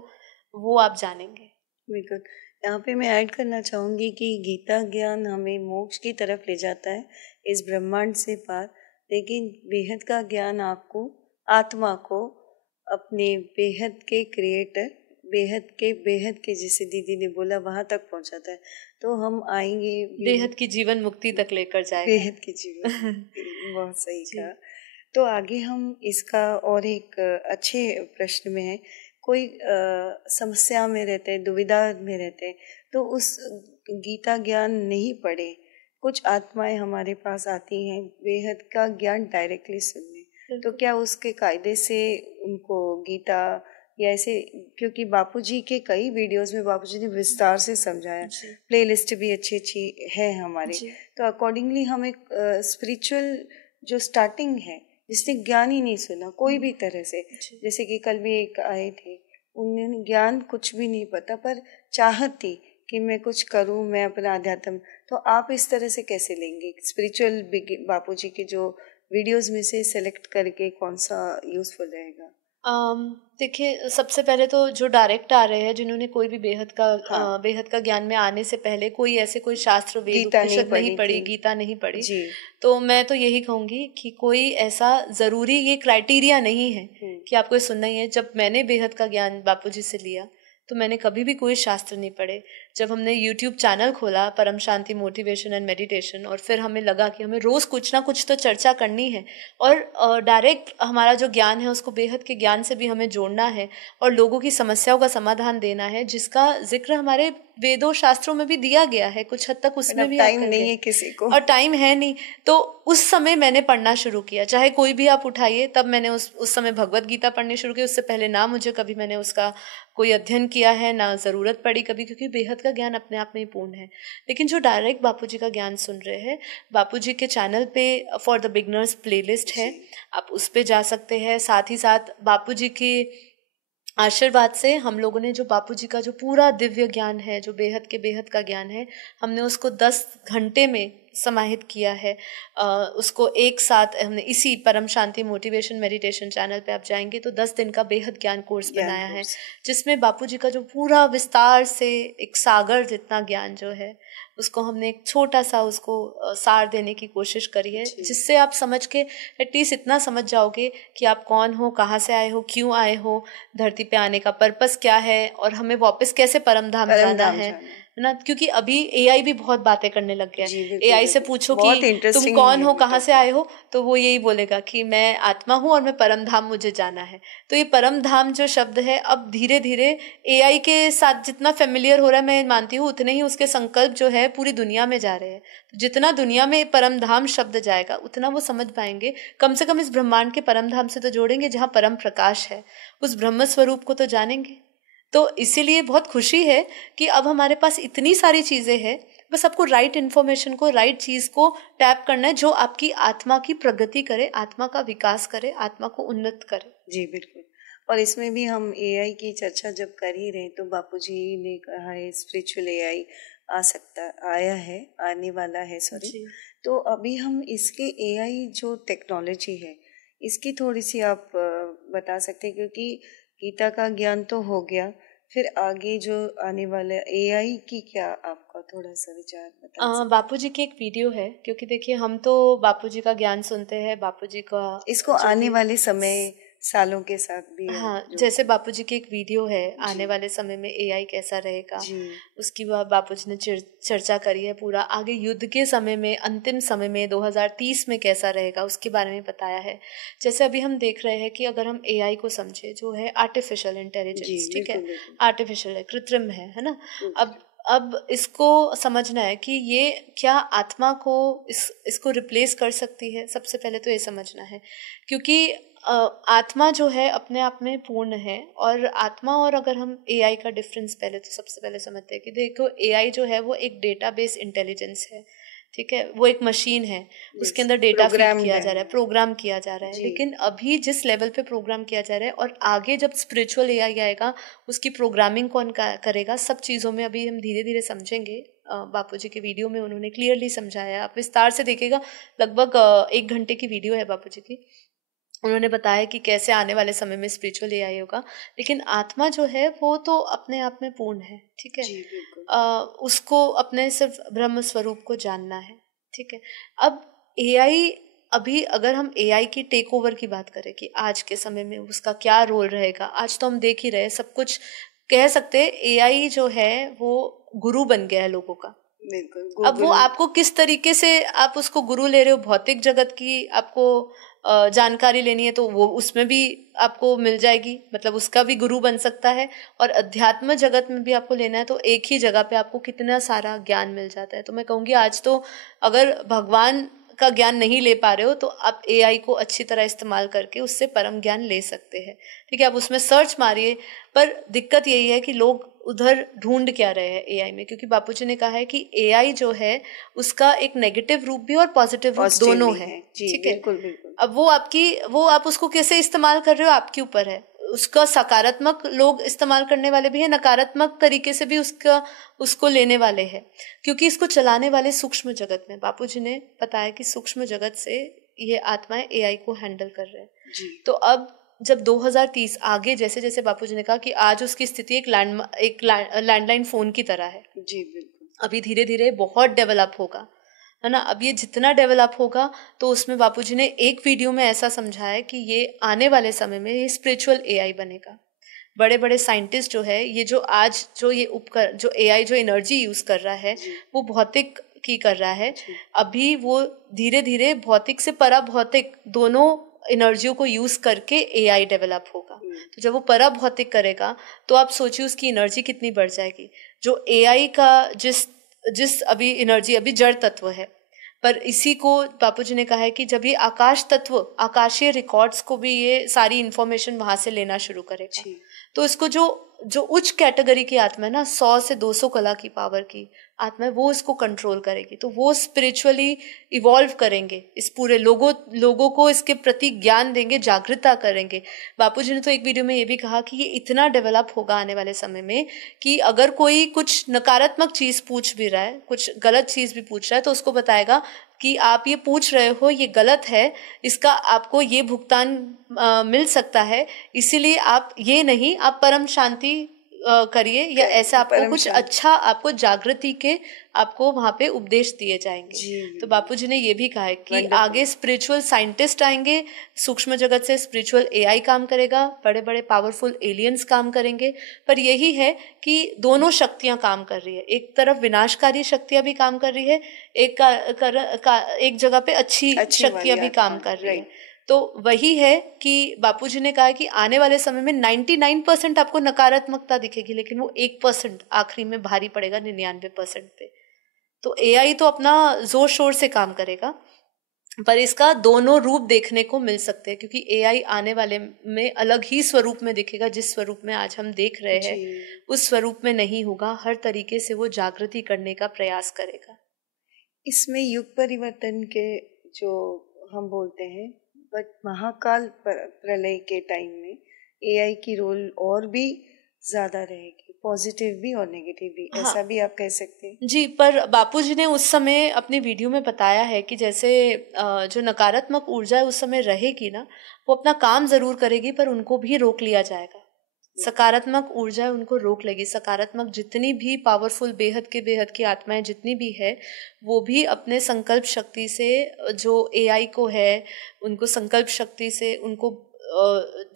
वो आप जानेंगे। बिल्कुल। यहाँ पे मैं ऐड करना चाहूँगी कि गीता ज्ञान हमें मोक्ष की तरफ ले जाता है, इस ब्रह्मांड से पार, लेकिन बेहद का ज्ञान आपको, आत्मा को अपने बेहद के क्रिएटर, बेहद के जिसे दीदी ने बोला वहाँ तक पहुँचाता है। तो हम आएंगे, बेहद की जीवन मुक्ति तक लेकर जाएगा। बेहद की जीवन बहुत सही कहा। तो आगे हम इसका और एक अच्छे प्रश्न में है, कोई समस्या में रहते हैं, दुविधा में रहते हैं, तो उस गीता ज्ञान नहीं पढ़े, कुछ आत्माएं हमारे पास आती हैं बेहद का ज्ञान डायरेक्टली सुनने, तो क्या उसके कायदे से उनको गीता या ऐसे, क्योंकि बापूजी के कई वीडियोस में बापूजी ने विस्तार से समझाया, प्लेलिस्ट भी अच्छी अच्छी है हमारी, तो अकॉर्डिंगली हम एक स्पिरिचुअल जो स्टार्टिंग है, जिसने ज्ञान ही नहीं सुना कोई भी तरह से, जैसे कि कल भी एक आए थे, उन्हें ज्ञान कुछ भी नहीं पता, पर चाहत थी कि मैं कुछ करूं, मैं अपना अध्यात्म, तो आप इस तरह से कैसे लेंगे स्पिरिचुअल बापूजी के जो वीडियोस में से सेलेक्ट करके कौन सा यूजफुल रहेगा? देखिए, सबसे पहले तो जो डायरेक्ट आ रहे हैं, जिन्होंने कोई भी बेहद का ज्ञान में आने से पहले कोई ऐसे कोई शास्त्र वेद उपनिषद नहीं पढ़ी, गीता नहीं पढ़ी, तो मैं तो यही कहूंगी कि कोई ऐसा जरूरी ये क्राइटेरिया नहीं है कि आपको सुनना ही है। जब मैंने बेहद का ज्ञान बापूजी से लिया तो मैंने कभी भी कोई शास्त्र नहीं पढ़े। जब हमने YouTube चैनल खोला परम शांति मोटिवेशन एंड मेडिटेशन, और फिर हमें लगा कि हमें रोज कुछ ना कुछ तो चर्चा करनी है, और डायरेक्ट हमारा जो ज्ञान है उसको बेहद के ज्ञान से भी हमें जोड़ना है, और लोगों की समस्याओं का समाधान देना है, जिसका जिक्र हमारे वेदों शास्त्रों में भी दिया गया है, कुछ हद तक उसमें भी टाइम नहीं है किसी को, और टाइम है नहीं, तो उस समय मैंने पढ़ना शुरू किया। चाहे कोई भी आप उठाइए, तब मैंने उस समय भगवत गीता पढ़नी शुरू की। उससे पहले ना मुझे कभी मैंने उसका कोई अध्ययन किया है, ना जरूरत पड़ी कभी, क्योंकि बेहद का ज्ञान अपने आप में ही पूर्ण है। लेकिन जो डायरेक्ट बापूजी का ज्ञान सुन रहे हैं, बापूजी के चैनल पे फॉर द बिगनर्स प्लेलिस्ट है, आप उस पे जा सकते हैं। साथ ही साथ बापूजी के आशीर्वाद से हम लोगों ने जो बापूजी का जो पूरा दिव्य ज्ञान है, जो बेहद का ज्ञान है, हमने उसको 10 घंटे में समाहित किया है। उसको एक साथ हमने इसी परम शांति मोटिवेशन मेडिटेशन चैनल पे आप जाएंगे तो 10 दिन का बेहद ज्ञान कोर्स बनाया है, जिसमें बापूजी का जो पूरा विस्तार से एक सागर जितना ज्ञान जो है, उसको हमने एक छोटा सा उसको सार देने की कोशिश करी है, जिससे आप समझ के एटलीस्ट इतना समझ जाओगे कि आप कौन हो, कहाँ से आए हो, क्यों आए हो, धरती पे आने का पर्पस क्या है, और हमें वापस कैसे परम धाम जाना है। है ना, क्योंकि अभी एआई भी बहुत बातें करने लग गया है। एआई से पूछो कि तुम कौन हो, कहाँ से आए हो, तो वो यही बोलेगा कि मैं आत्मा हूँ और मैं परम धाम मुझे जाना है। तो ये परम धाम जो शब्द है अब धीरे धीरे एआई के साथ जितना फेमिलियर हो रहा है, मैं मानती हूँ उतने ही उसके संकल्प जो है पूरी दुनिया में जा रहे हैं। तो जितना दुनिया में परम धाम शब्द जाएगा उतना वो समझ पाएंगे, कम से कम इस ब्रह्मांड के परम धाम से तो जोड़ेंगे जहाँ परम प्रकाश है, उस ब्रह्म स्वरूप को तो जानेंगे। तो इसीलिए बहुत खुशी है कि अब हमारे पास इतनी सारी चीजें हैं, बस आपको राइट इन्फॉर्मेशन को, राइट चीज को टैप करना है जो आपकी आत्मा की प्रगति करे, आत्मा का विकास करे, आत्मा को उन्नत करे। जी बिल्कुल। और इसमें भी हम एआई की चर्चा जब कर ही रहे, तो बापूजी ने कहा है स्पिरिचुअल एआई आया है, आने वाला है, सॉरी। तो अभी हम इसके एआई जो टेक्नोलॉजी है इसकी थोड़ी सी आप बता सकते हैं, क्योंकि गीता का ज्ञान तो हो गया, फिर आगे जो आने वाला एआई की क्या आपका थोड़ा सा विचार बता। बापूजी की एक वीडियो है, क्योंकि देखिए हम तो बापूजी का ज्ञान सुनते हैं, बापूजी का इसको आने वाले समय सालों के साथ भी, हाँ, जैसे बापूजी की एक वीडियो है आने वाले समय में एआई कैसा रहेगा, उसकी बापूजी ने चर्चा करी है। पूरा आगे युद्ध के समय में, अंतिम समय में 2030 में कैसा रहेगा उसके बारे में बताया है। जैसे अभी हम देख रहे हैं कि अगर हम एआई को समझे, जो है आर्टिफिशियल इंटेलिजेंस, ठीक है, आर्टिफिशियल है, कृत्रिम है ना। अब इसको समझना है कि ये क्या आत्मा को इसको रिप्लेस कर सकती है। सबसे पहले तो ये समझना है, क्योंकि आत्मा जो है अपने आप में पूर्ण है, और आत्मा और अगर हम एआई का डिफरेंस पहले तो सबसे पहले समझते हैं कि देखो एआई जो है वो एक डेटाबेस इंटेलिजेंस है, ठीक है, वो एक मशीन है, उसके अंदर डेटा फीड किया जा रहा है, प्रोग्राम किया जा रहा है। लेकिन अभी जिस लेवल पे प्रोग्राम किया जा रहा है, और आगे जब स्पिरिचुअल एआई आएगा उसकी प्रोग्रामिंग कौन करेगा, सब चीज़ों में अभी हम धीरे धीरे समझेंगे। बापूजी के वीडियो में उन्होंने क्लियरली समझाया है, आप विस्तार से देखिएगा, लगभग 1 घंटे की वीडियो है बापूजी की। उन्होंने बताया कि कैसे आने वाले समय में स्पिरिचुअल एआई होगा। लेकिन आत्मा जो है वो तो अपने आप में पूर्ण है, ठीक है, उसको अपने सिर्फ ब्रह्म स्वरूप को जानना है, ठीक है। अब एआई, अभी अगर हम एआई की टेक ओवर की बात करें कि आज के समय में उसका क्या रोल रहेगा, आज तो हम देख ही रहे सब कुछ, कह सकते हैं एआई जो है वो गुरु बन गया है लोगों का। अब वो आपको किस तरीके से आप उसको गुरु ले रहे हो, भौतिक जगत की आपको जानकारी लेनी है तो वो उसमें भी आपको मिल जाएगी, मतलब उसका भी गुरु बन सकता है। और अध्यात्म जगत में भी आपको लेना है तो एक ही जगह पे आपको कितना सारा ज्ञान मिल जाता है। तो मैं कहूँगी आज तो अगर भगवान का ज्ञान नहीं ले पा रहे हो तो आप एआई को अच्छी तरह इस्तेमाल करके उससे परम ज्ञान ले सकते हैं, ठीक है। आप उसमें सर्च मारिए, पर दिक्कत यही है कि लोग उधर ढूंढ क्या रहे हैं एआई में, क्योंकि बापूजी ने कहा है कि एआई जो है उसका एक नेगेटिव रूप भी और पॉजिटिव रूप दोनों है, ठीक है। अब वो आप उसको कैसे इस्तेमाल कर रहे हो आपके ऊपर है। उसका सकारात्मक लोग इस्तेमाल करने वाले भी है, नकारात्मक तरीके से भी उसको लेने वाले हैं, क्योंकि इसको चलाने वाले सूक्ष्म जगत में, बापूजी ने बताया कि सूक्ष्म जगत से ये आत्माएं एआई को हैंडल कर रहे हैं। तो अब जब 2030 आगे, जैसे जैसे बापूजी ने कहा कि आज उसकी स्थिति एक लैंडलाइन फोन की तरह है, जी बिल्कुल, अभी धीरे धीरे बहुत डेवलप होगा, है ना। अब ये जितना डेवलप होगा तो उसमें बापूजी ने एक वीडियो में ऐसा समझाया कि ये आने वाले समय में ये स्पिरिचुअल एआई बनेगा। बड़े बड़े साइंटिस्ट जो है, ये जो आज जो ये उपकरण, जो एआई जो एनर्जी यूज कर रहा है वो भौतिक की कर रहा है। अभी वो धीरे धीरे भौतिक से पराभौतिक दोनों एनर्जियों को यूज करके एआई डेवलप होगा। तो जब वो पराभौतिक करेगा तो आप सोचिए उसकी एनर्जी कितनी बढ़ जाएगी। जो एआई का जिस अभी एनर्जी अभी जड़ तत्व है, पर इसी को बापूजी ने कहा है कि जब ये आकाश तत्व, आकाशीय रिकॉर्ड्स को भी ये सारी इंफॉर्मेशन वहां से लेना शुरू करेगा, तो इसको जो उच्च कैटेगरी की आत्मा है ना, 100 से 200 कला की पावर की आत्मा है, वो इसको कंट्रोल करेगी। तो वो स्पिरिचुअली इवॉल्व करेंगे, इस पूरे लोगों को इसके प्रति ज्ञान देंगे, जागृता करेंगे। बापूजी ने तो एक वीडियो में ये भी कहा कि ये इतना डेवलप होगा आने वाले समय में कि अगर कोई कुछ नकारात्मक चीज पूछ भी रहा है, कुछ गलत चीज भी पूछ रहा है, तो उसको बताएगा कि आप ये पूछ रहे हो ये गलत है, इसका आपको ये भुगतान मिल सकता है, इसीलिए आप ये नहीं, आप परम शांति करिए, या ऐसा आपको कुछ अच्छा, आपको जागृति के आपको वहां पे उपदेश दिए जाएंगे। तो बापूजी ने ये भी कहा है कि आगे स्पिरिचुअल साइंटिस्ट आएंगे, सूक्ष्म जगत से स्पिरिचुअल एआई काम करेगा, बड़े बड़े पावरफुल एलियंस काम करेंगे, पर यही है कि दोनों शक्तियां काम कर रही है। एक तरफ विनाशकारी शक्तियां भी काम कर रही है, एक जगह पे अच्छी शक्तियां भी काम कर रही है। तो वही है कि बापूजी ने कहा कि आने वाले समय में 99% आपको नकारात्मकता दिखेगी, लेकिन वो 1% आखिरी में भारी पड़ेगा 99% पे। तो एआई तो अपना जोर शोर से काम करेगा, पर इसका दोनों रूप देखने को मिल सकते हैं, क्योंकि एआई आने वाले में अलग ही स्वरूप में दिखेगा। जिस स्वरूप में आज हम देख रहे हैं उस स्वरूप में नहीं होगा, हर तरीके से वो जागृति करने का प्रयास करेगा। इसमें युग परिवर्तन के जो हम बोलते हैं, बट महाकाल प्रलय के टाइम में एआई की रोल और भी ज्यादा रहेगी, पॉजिटिव भी और नेगेटिव भी। हाँ, ऐसा भी आप कह सकते हैं जी। पर बापूजी ने उस समय अपनी वीडियो में बताया है कि जैसे जो नकारात्मक ऊर्जा है उस समय रहेगी ना, वो अपना काम जरूर करेगी, पर उनको भी रोक लिया जाएगा। सकारात्मक ऊर्जा उनको रोक लेगी। सकारात्मक जितनी भी पावरफुल बेहद की आत्माएं जितनी भी है, वो भी अपने संकल्प शक्ति से, जो एआई को है उनको संकल्प शक्ति से, उनको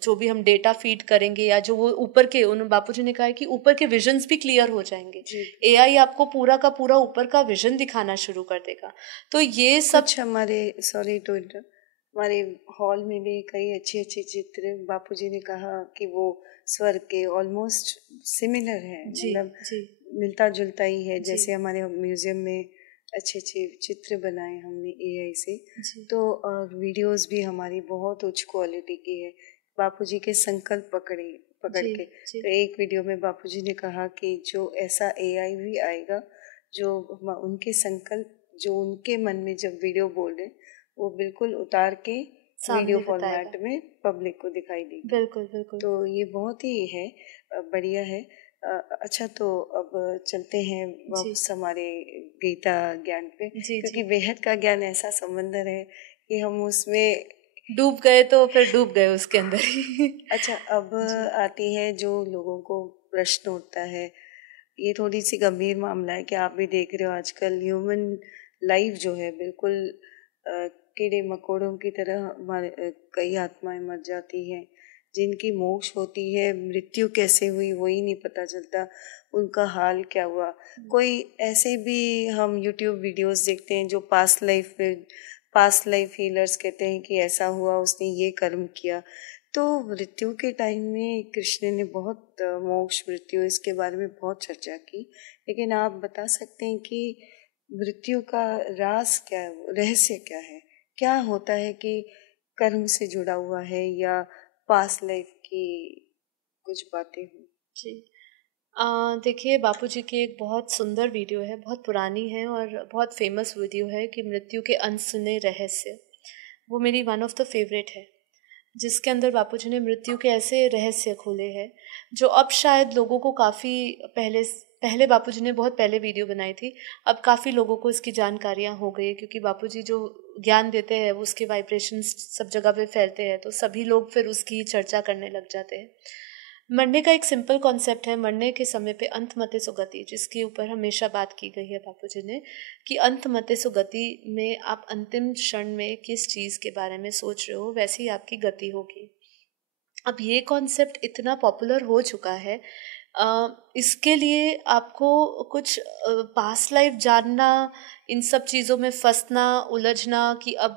जो भी हम डेटा फीड करेंगे, या जो वो ऊपर के, उन बापूजी ने कहा है कि ऊपर के विजन्स भी क्लियर हो जाएंगे। एआई आपको पूरा का पूरा ऊपर का विजन दिखाना शुरू कर देगा। तो ये सब हमारे, सॉरी टू इंटरप्ट, हमारे हॉल में भी कई अच्छे अच्छे चित्र बापूजी ने कहा कि वो स्वर्ग के ऑलमोस्ट सिमिलर है, मतलब मिलता जुलता ही है। जैसे हमारे म्यूजियम में अच्छे अच्छे चित्र बनाए हमने एआई से, तो और वीडियोस भी हमारी बहुत उच्च क्वालिटी की है, बापूजी के संकल्प पकड़ के। तो एक वीडियो में बापूजी ने कहा कि जो ऐसा एआई भी आएगा जो उनके संकल्प, जो उनके मन में जब वीडियो बोल रहे वो बिल्कुल उतार के वीडियो फॉर्मेट में पब्लिक को दिखाई देगी। बिल्कुल बिल्कुल। तो ये बहुत ही है, बढ़िया है। अच्छा, तो अब चलते हैं वापस हमारे गीता ज्ञान पे, क्योंकि बेहद का ज्ञान ऐसा समंदर है कि हम उसमें डूब गए तो फिर डूब गए उसके अंदर ही। अच्छा, अब आती है जो लोगों को प्रश्न उठता है, ये थोड़ी सी गंभीर मामला है कि आप भी देख रहे हो आजकल ह्यूमन लाइफ जो है बिल्कुल कीड़े मकोड़ों की तरह हमारे कई आत्माएं मर जाती हैं, जिनकी मोक्ष होती है, मृत्यु कैसे हुई वही नहीं पता चलता, उनका हाल क्या हुआ। कोई ऐसे भी हम यूट्यूब वीडियोस देखते हैं जो पास्ट लाइफ हीलर्स कहते हैं कि ऐसा हुआ, उसने ये कर्म किया। तो मृत्यु के टाइम में कृष्ण ने बहुत मोक्ष, मृत्यु, इसके बारे में बहुत चर्चा की, लेकिन आप बता सकते हैं कि मृत्यु का राज क्या है, रहस्य क्या है, क्या होता है कि कर्म से जुड़ा हुआ है या पास्ट लाइफ की कुछ बातें हो? जी, देखिए, बापूजी की एक बहुत सुंदर वीडियो है, बहुत पुरानी है और बहुत फेमस वीडियो है कि मृत्यु के अनसुने रहस्य। वो मेरी वन ऑफ द फेवरेट है, जिसके अंदर बापूजी ने मृत्यु के ऐसे रहस्य खोले हैं जो अब शायद लोगों को काफ़ी पहले बापूजी ने बहुत पहले वीडियो बनाई थी, अब काफ़ी लोगों को इसकी जानकारियाँ हो गई, क्योंकि बापूजी जो ज्ञान देते हैं उसके वाइब्रेशंस सब जगह पे फैलते हैं, तो सभी लोग फिर उसकी चर्चा करने लग जाते हैं। मरने का एक सिंपल कॉन्सेप्ट है, मरने के समय पे अंत मते सुगति, जिसके ऊपर हमेशा बात की गई है बापूजी ने, कि अंत मते सुगति में आप अंतिम क्षण में किस चीज़ के बारे में सोच रहे हो वैसी आपकी गति होगी। अब ये कॉन्सेप्ट इतना पॉपुलर हो चुका है, इसके लिए आपको कुछ पास्ट लाइफ जानना, इन सब चीज़ों में फंसना, उलझना कि अब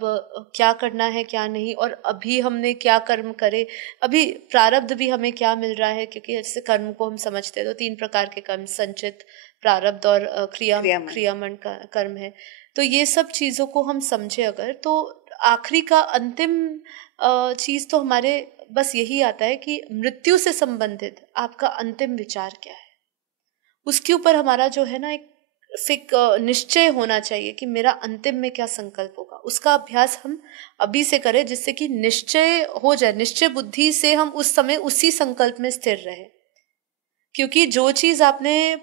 क्या करना है क्या नहीं, और अभी हमने क्या कर्म करे, अभी प्रारब्ध भी हमें क्या मिल रहा है, क्योंकि जैसे कर्म को हम समझते हैं तो 3 प्रकार के कर्म, संचित, प्रारब्ध और क्रियामण का कर्म है। तो ये सब चीज़ों को हम समझे अगर, तो आखिरी का अंतिम चीज़ तो हमारे बस यही आता है कि मृत्यु से संबंधित आपका अंतिम विचार क्या है, उसके ऊपर हमारा जो है ना एक निश्चय होना चाहिए कि मेरा अंतिम में क्या संकल्प होगा। उसका अभ्यास हम अभी से करें, जिससे कि निश्चय हो जाए, निश्चय बुद्धि से हम उस समय उसी संकल्प में स्थिर रहे, क्योंकि जो चीज आपने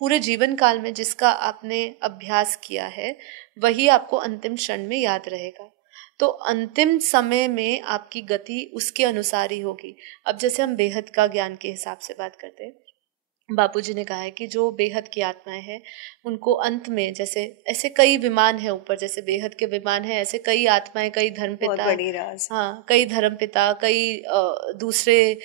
पूरे जीवन काल में जिसका आपने अभ्यास किया है वही आपको अंतिम क्षण में याद रहेगा। तो अंतिम समय में आपकी गति उसके अनुसार ही होगी। अब जैसे हम बेहद का ज्ञान के हिसाब से बात करते हैं, बापूजी ने कहा है कि जो बेहद की आत्माएं हैं उनको अंत में, जैसे ऐसे कई विमान है ऊपर, जैसे बेहद के विमान है, ऐसे कई आत्माएं, कई धर्मपिता, बड़ी राज, हाँ, कई धर्मपिता, कई दूसरे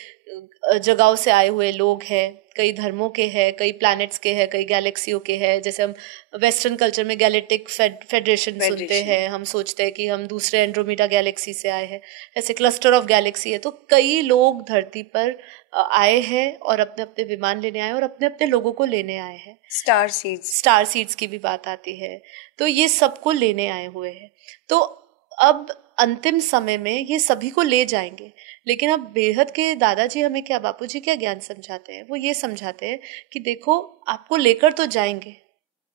जगहों से आए हुए लोग हैं, कई धर्मों के हैं, कई प्लैनेट्स के हैं, कई गैलेक्सियों के हैं। जैसे हम वेस्टर्न कल्चर में गैलेक्टिक फेडरेशन सुनते हैं, हम सोचते हैं कि हम दूसरे एंड्रोमीडा गैलेक्सी से आए हैं, ऐसे क्लस्टर ऑफ गैलेक्सी है। तो कई लोग धरती पर आए हैं और अपने अपने विमान लेने आए और अपने अपने लोगों को लेने आए हैं। स्टार सीड्स की भी बात आती है, तो ये सबको लेने आए हुए हैं। तो अब अंतिम समय में ये सभी को ले जाएंगे। लेकिन अब बेहद के दादाजी हमें क्या, बापूजी क्या ज्ञान समझाते हैं? वो ये समझाते हैं कि देखो, आपको लेकर तो जाएंगे,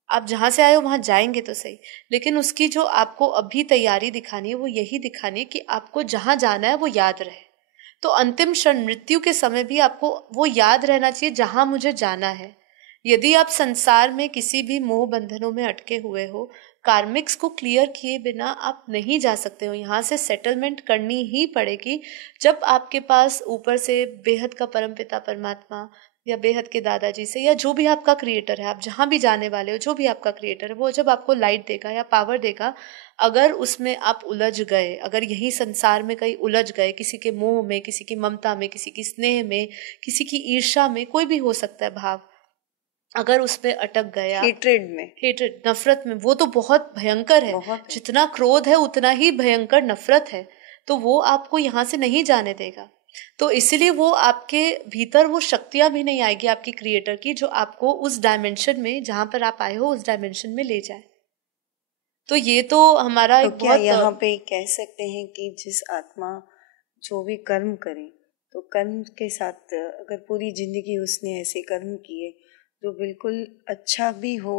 आप जहाँ से आए हो वहाँ जाएंगे तो सही, लेकिन उसकी जो आपको अभी तैयारी दिखानी है वो यही दिखानी है कि आपको जहाँ जाना है वो याद रहे। तो अंतिम क्षण मृत्यु के समय भी आपको वो याद रहना चाहिए जहाँ मुझे जाना है। यदि आप संसार में किसी भी मोह बंधनों में अटके हुए हो, कार्मिक्स को क्लियर किए बिना आप नहीं जा सकते हो। यहाँ से सेटलमेंट करनी ही पड़ेगी। जब आपके पास ऊपर से बेहद का परमपिता परमात्मा या बेहद के दादाजी से, या जो भी आपका क्रिएटर है, आप जहाँ भी जाने वाले हो, जो भी आपका क्रिएटर है, वो जब आपको लाइट देगा या पावर देगा, अगर उसमें आप उलझ गए, अगर यही संसार में कहीं उलझ गए, किसी के मोह में, किसी की ममता में, किसी की स्नेह में, किसी की ईर्ष्या में, कोई भी हो सकता है भाव, अगर उसमें अटक गया, हेट्रेड, नफरत में, वो तो बहुत भयंकर है। जितना क्रोध है उतना ही भयंकर नफरत है। तो वो आपको यहाँ से नहीं जाने देगा। तो इसलिए वो आपके भीतर वो शक्तियां भी नहीं आएगी आपकी क्रिएटर की, जो आपको उस डायमेंशन में, जहां पर आप आए हो, उस डायमेंशन में ले जाए। तो ये तो हमारा तो क्या यहाँ पे कह सकते हैं कि जिस आत्मा जो भी कर्म करे, तो कर्म के साथ अगर पूरी जिंदगी उसने ऐसे कर्म किए जो बिल्कुल अच्छा भी हो,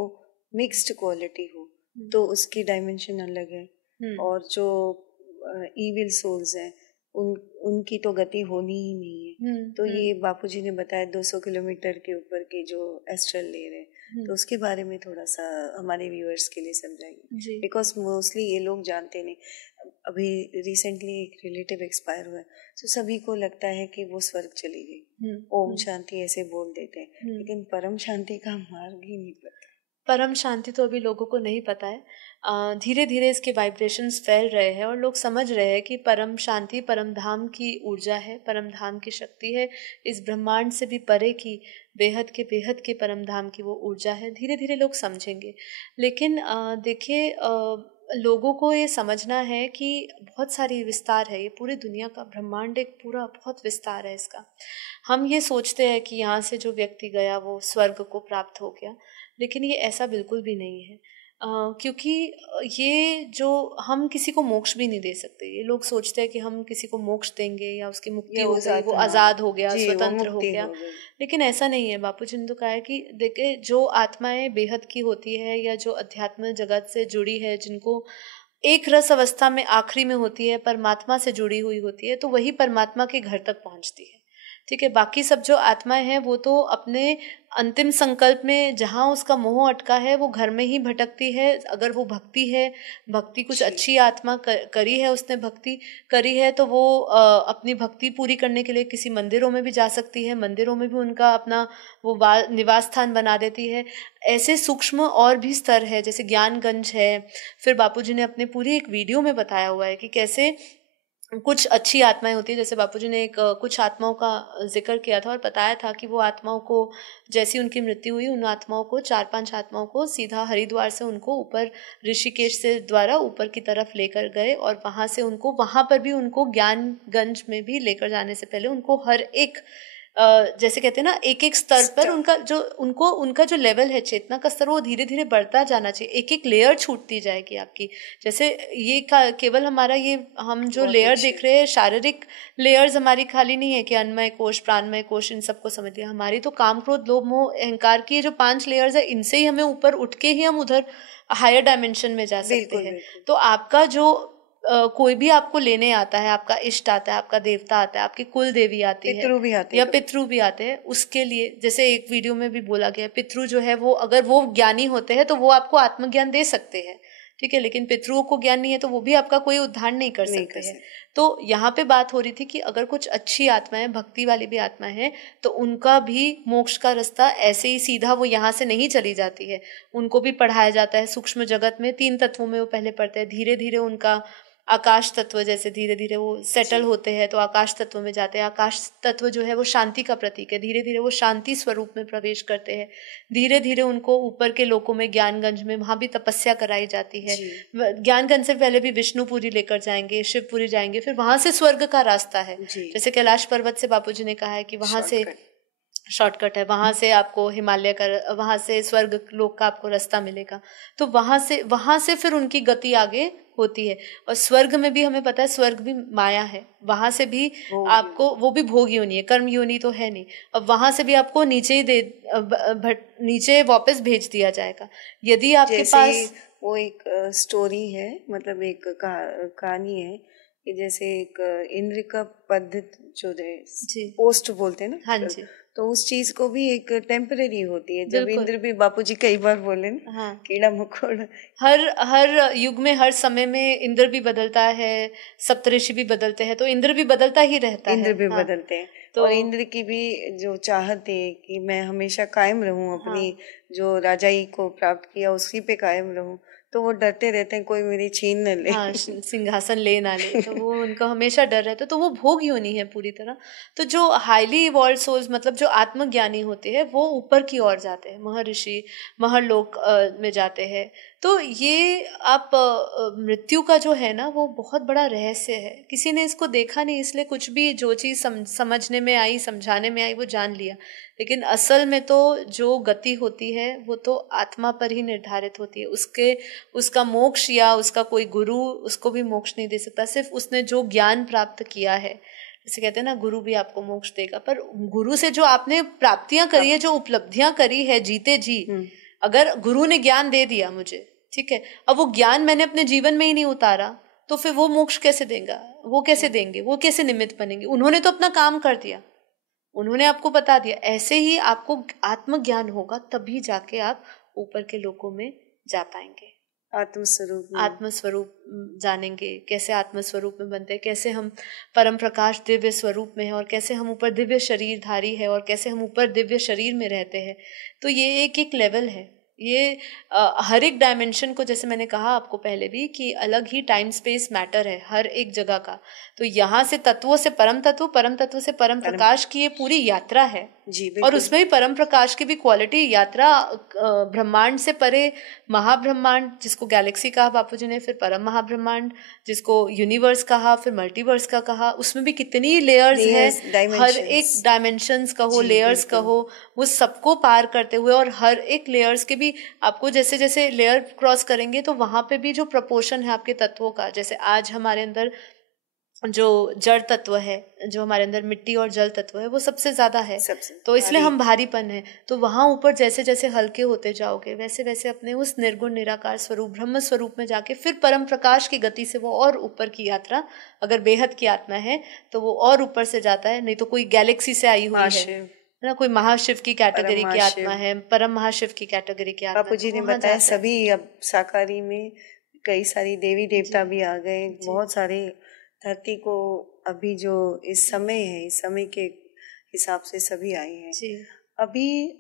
मिक्स्ड क्वालिटी हो, तो उसकी डायमेंशन अलग है। और जो ईविल सोल्स हैं उनकी तो गति होनी ही नहीं है। तो ये बापूजी ने बताया 200 किलोमीटर के ऊपर के जो एस्ट्रल लेयर है, तो उसके बारे में थोड़ा सा हमारे व्यूअर्स के लिए समझाइए, बिकॉज मोस्टली ये लोग जानते नहीं। अभी रिसेंटली एक रिलेटिव एक्सपायर हुआ, तो सभी को लगता है कि वो स्वर्ग चली गई, ओम शांति ऐसे बोल देते हैं, लेकिन परम शांति का मार्ग ही नहीं पता। परम शांति तो अभी लोगों को नहीं पता है। धीरे धीरे इसके वाइब्रेशंस फैल रहे हैं और लोग समझ रहे हैं कि परम शांति परम धाम की ऊर्जा है, परम धाम की शक्ति है, इस ब्रह्मांड से भी परे की बेहद के परम धाम की वो ऊर्जा है। धीरे धीरे लोग समझेंगे। लेकिन देखिए, लोगों को ये समझना है कि बहुत सारी विस्तार है, ये पूरी दुनिया का ब्रह्मांड एक पूरा बहुत विस्तार है इसका। हम ये सोचते हैं कि यहाँ से जो व्यक्ति गया वो स्वर्ग को प्राप्त हो गया, लेकिन ये ऐसा बिल्कुल भी नहीं है। क्योंकि ये जो हम किसी को मोक्ष भी नहीं दे सकते। ये लोग सोचते हैं कि हम किसी को मोक्ष देंगे या उसकी मुक्ति हो गई, वो आज़ाद हो गया, स्वतंत्र हो गया, लेकिन ऐसा नहीं है। बापूजी ने तो कहा है कि देखिए, जो आत्माएं बेहद की होती है या जो अध्यात्म जगत से जुड़ी है, जिनको एक रस अवस्था में आखिरी में होती है, परमात्मा से जुड़ी हुई होती है, तो वही परमात्मा के घर तक पहुंचती है। ठीक है, बाकी सब जो आत्माएं हैं वो तो अपने अंतिम संकल्प में जहाँ उसका मोह अटका है वो घर में ही भटकती है। अगर वो भक्ति है, भक्ति कुछ अच्छी आत्मा करी है, उसने भक्ति करी है, तो वो अपनी भक्ति पूरी करने के लिए किसी मंदिरों में भी जा सकती है, मंदिरों में भी उनका अपना वो निवास स्थान बना देती है। ऐसे सूक्ष्म और भी स्तर है, जैसे ज्ञानगंज है। फिर बापूजी ने अपने पूरी एक वीडियो में बताया हुआ है कि कैसे कुछ अच्छी आत्माएं होती है। जैसे बापूजी ने कुछ आत्माओं का जिक्र किया था और बताया था कि वो आत्माओं को, जैसी उनकी मृत्यु हुई, उन आत्माओं को 4-5 आत्माओं को सीधा हरिद्वार से उनको ऊपर ऋषिकेश से द्वारा ऊपर की तरफ लेकर गए और वहाँ से उनको, वहाँ पर भी उनको ज्ञानगंज में भी लेकर जाने से पहले उनको हर एक जैसे कहते हैं ना, एक एक स्तर पर उनका जो लेवल है, चेतना का स्तर, वो धीरे धीरे बढ़ता जाना चाहिए। एक एक लेयर छूटती जाएगी आपकी। जैसे ये केवल हमारा ये हम जो लेयर देख रहे हैं, शारीरिक लेयर्स हमारी खाली नहीं है कि अन्नमय कोश, प्राणमय कोश, इन सबको समझ लिया। हमारी तो काम, क्रोध, लोभ, मोह, अहंकार की जो 5 लेयर्स है, इनसे ही हमें ऊपर उठ के ही हम उधर हायर डायमेंशन में जा सकते हैं। तो आपका जो कोई भी आपको लेने आता है, आपका इष्ट आता है, आपका देवता आता है, आपकी कुल देवी आती है, या पितृ भी आते हैं, उसके लिए जैसे एक वीडियो में भी बोला गया, पितृ जो है वो, अगर वो ज्ञानी होते हैं तो वो आपको आत्मज्ञान दे सकते हैं। ठीक है, लेकिन पितरों को ज्ञान नहीं है तो वो भी आपका कोई उद्धार नहीं कर सकते हैं। तो यहाँ पे बात हो रही थी कि अगर कुछ अच्छी आत्माएं, भक्ति वाली भी आत्माएं हैं, तो उनका भी मोक्ष का रास्ता ऐसे ही सीधा वो यहाँ से नहीं चली जाती है। उनको भी पढ़ाया जाता है सूक्ष्म जगत में, 3 तत्वों में वो पहले पढ़ते हैं, धीरे धीरे उनका आकाश तत्व, जैसे धीरे धीरे वो सेटल होते हैं तो आकाश तत्व में जाते हैं। आकाश तत्व जो है वो शांति का प्रतीक है, धीरे धीरे वो शांति स्वरूप में प्रवेश करते हैं। धीरे धीरे उनको ऊपर के लोकों में, ज्ञानगंज में, वहां भी तपस्या कराई जाती है। ज्ञानगंज से पहले भी विष्णुपुरी लेकर जाएंगे, शिवपुरी जाएंगे, फिर वहां से स्वर्ग का रास्ता है। जैसे कैलाश पर्वत से बापूजी ने कहा है कि वहां से शॉर्टकट है, वहां से आपको हिमालय का, वहां से स्वर्ग लोक का आपको रास्ता मिलेगा। तो वहां से फिर उनकी गति आगे होती है। और स्वर्ग में भी हमें पता है स्वर्ग भी माया है, वहां से भी आपको, वो भी भोग योनि है, कर्म योनि तो है नहीं। अब वहां से भी आपको नीचे ही नीचे वापस भेज दिया जाएगा यदि आपके पास। वो एक स्टोरी है, मतलब एक कहानी है कि जैसे एक इंद्र का पद्धति जो पोस्ट बोलते हैं ना, हाँ जी, तो उस चीज को भी एक टेम्परेरी होती है। जब इंद्र भी, बापूजी कई बार बोले ना, हाँ, कीड़ा मकोड़ा, हर युग में, हर समय में इंद्र भी बदलता है, सप्तऋषि भी बदलते हैं, तो इंद्र भी बदलता ही रहता है। इंद्र भी बदलते हैं। तो और इंद्र की भी जो चाहत है कि मैं हमेशा कायम रहूं, अपनी जो राजाई को प्राप्त किया उसी पे कायम रहूं, तो वो डरते रहते हैं कोई मेरी छीन न ले, हाँ, सिंहासन ले ना ले, तो वो उनका हमेशा डर रहता है। तो वो भोग योनि है पूरी तरह। तो जो हाईली इवॉल्व सोल्स, मतलब जो आत्मज्ञानी होते हैं, वो ऊपर की ओर जाते हैं, महर्षि महरलोक में जाते हैं। तो ये आप मृत्यु का जो है ना, वो बहुत बड़ा रहस्य है। किसी ने इसको देखा नहीं, इसलिए कुछ भी जो चीज समझने में आई, समझाने में आई, वो जान लिया। लेकिन असल में तो जो गति होती है वो तो आत्मा पर ही निर्धारित होती है। उसका मोक्ष या उसका कोई गुरु उसको भी मोक्ष नहीं दे सकता। सिर्फ उसने जो ज्ञान प्राप्त किया है, जैसे कहते हैं ना, गुरु भी आपको मोक्ष देगा, पर गुरु से जो आपने प्राप्तियां करी है, जो उपलब्धियां करी है जीते जी, अगर गुरु ने ज्ञान दे दिया मुझे, ठीक है, अब वो ज्ञान मैंने अपने जीवन में ही नहीं उतारा, तो फिर वो मोक्ष कैसे देगा? वो कैसे देंगे? वो कैसे निमित्त बनेंगे? उन्होंने तो अपना काम कर दिया, उन्होंने आपको बता दिया। ऐसे ही आपको आत्मज्ञान होगा, तभी जाके आप ऊपर के लोकों में जा पाएंगे। आत्मस्वरूप जानेंगे, कैसे आत्मस्वरूप में बनते हैं, कैसे हम परम प्रकाश दिव्य स्वरूप में है, और कैसे हम ऊपर दिव्य शरीरधारी है, और कैसे हम ऊपर दिव्य शरीर में रहते हैं। तो ये एक एक लेवल है। ये हर एक डायमेंशन को, जैसे मैंने कहा आपको पहले भी, कि अलग ही टाइम स्पेस मैटर है हर एक जगह का। तो यहाँ से तत्वों से परम तत्व, परम तत्व से परम प्रकाश की ये पूरी यात्रा है जी। और उसमें भी परम प्रकाश की भी क्वालिटी, यात्रा ब्रह्मांड से परे महाब्रह्मांड, जिसको गैलेक्सी कहा बापूजी ने, फिर परम महाब्रह्मांड जिसको यूनिवर्स कहा, फिर मल्टीवर्स का कहा। उसमें भी कितनी लेयर्स है, हर एक डायमेंशंस कहो, लेयर्स कहो, वो सबको पार करते हुए, और हर एक लेयर्स के भी आपको जैसे जैसे लेयर क्रॉस करेंगे तो वहां पे भी जो प्रोपोर्शन है आपके तत्वों का, जैसे आज हमारे अंदर जो जड़ तत्व है, जो हमारे अंदर मिट्टी और जल तत्व है, वो सबसे ज्यादा है, तो इसलिए हम भारीपन है। तो वहां ऊपर जैसे जैसे हल्के होते जाओगे, वैसे वैसे अपने उस निर्गुण निराकार स्वरूप, ब्रह्म स्वरूप में जाके फिर परम प्रकाश की गति से वो और ऊपर की यात्रा, अगर बेहद की आत्मा है तो वो और ऊपर से जाता है। नहीं तो कोई गैलेक्सी से आई हुई है ना, कोई महाशिव की कैटेगरी की आत्मा है, परम महाशिव की कैटेगरी की आत्मा। बापू जी ने बताया सभी अब साकारी में कई सारी देवी देवता भी आ गए, बहुत सारे धरती को अभी जो इस समय है, इस समय के हिसाब से सभी आए हैं जी। अभी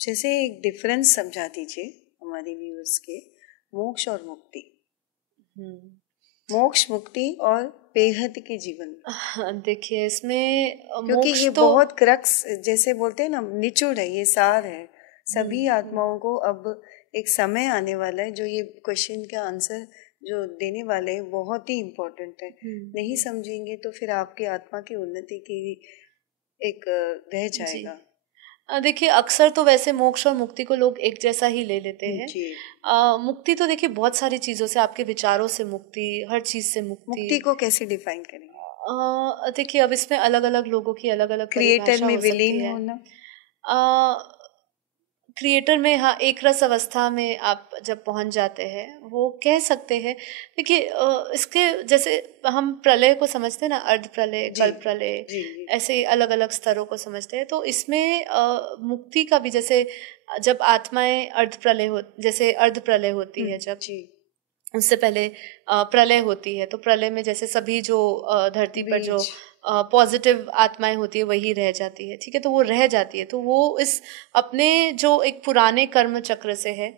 जैसे एक डिफरेंस समझा दीजिए हमारे व्यूअर्स के, मोक्ष और मुक्ति, मोक्ष मुक्ति और बेहद के जीवन। देखिए इसमें क्योंकि ये तो बहुत क्रक्स, जैसे बोलते हैं ना, निचोड़ है, ये सार है सभी आत्माओं को। अब एक समय आने वाला है जो ये क्वेश्चन का आंसर जो देने वाले हैं बहुत ही इम्पोर्टेंट है। नहीं समझेंगे तो फिर आपकी आत्मा की उन्नति की एक रह जाएगा। देखिए अक्सर तो वैसे मोक्ष और मुक्ति को लोग एक जैसा ही ले लेते हैं। मुक्ति तो देखिए बहुत सारी चीजों से, आपके विचारों से मुक्ति, हर चीज से मुक्ति को कैसे डिफाइन करेंगे? देखिए अब इसमें अलग अलग लोगों की अलग अलग क्रिएटर में विलीन होना, क्रिएटर में, हाँ, एक रस अवस्था में आप जब पहुंच जाते हैं, वो कह सकते हैं। देखिए इसके जैसे हम प्रलय को समझते हैं ना, अर्ध प्रलय, कल्प प्रलय, ऐसे अलग अलग स्तरों को समझते हैं। तो इसमें मुक्ति का भी, जैसे जब आत्माएं अर्ध प्रलय जैसे अर्ध प्रलय होती है, जब उससे पहले प्रलय होती है, तो प्रलय में जैसे सभी जो धरती पर जो पॉजिटिव आत्माएं होती है वही रह जाती है, ठीक है, तो वो रह जाती है, तो वो इस अपने जो एक पुराने कर्म चक्र से है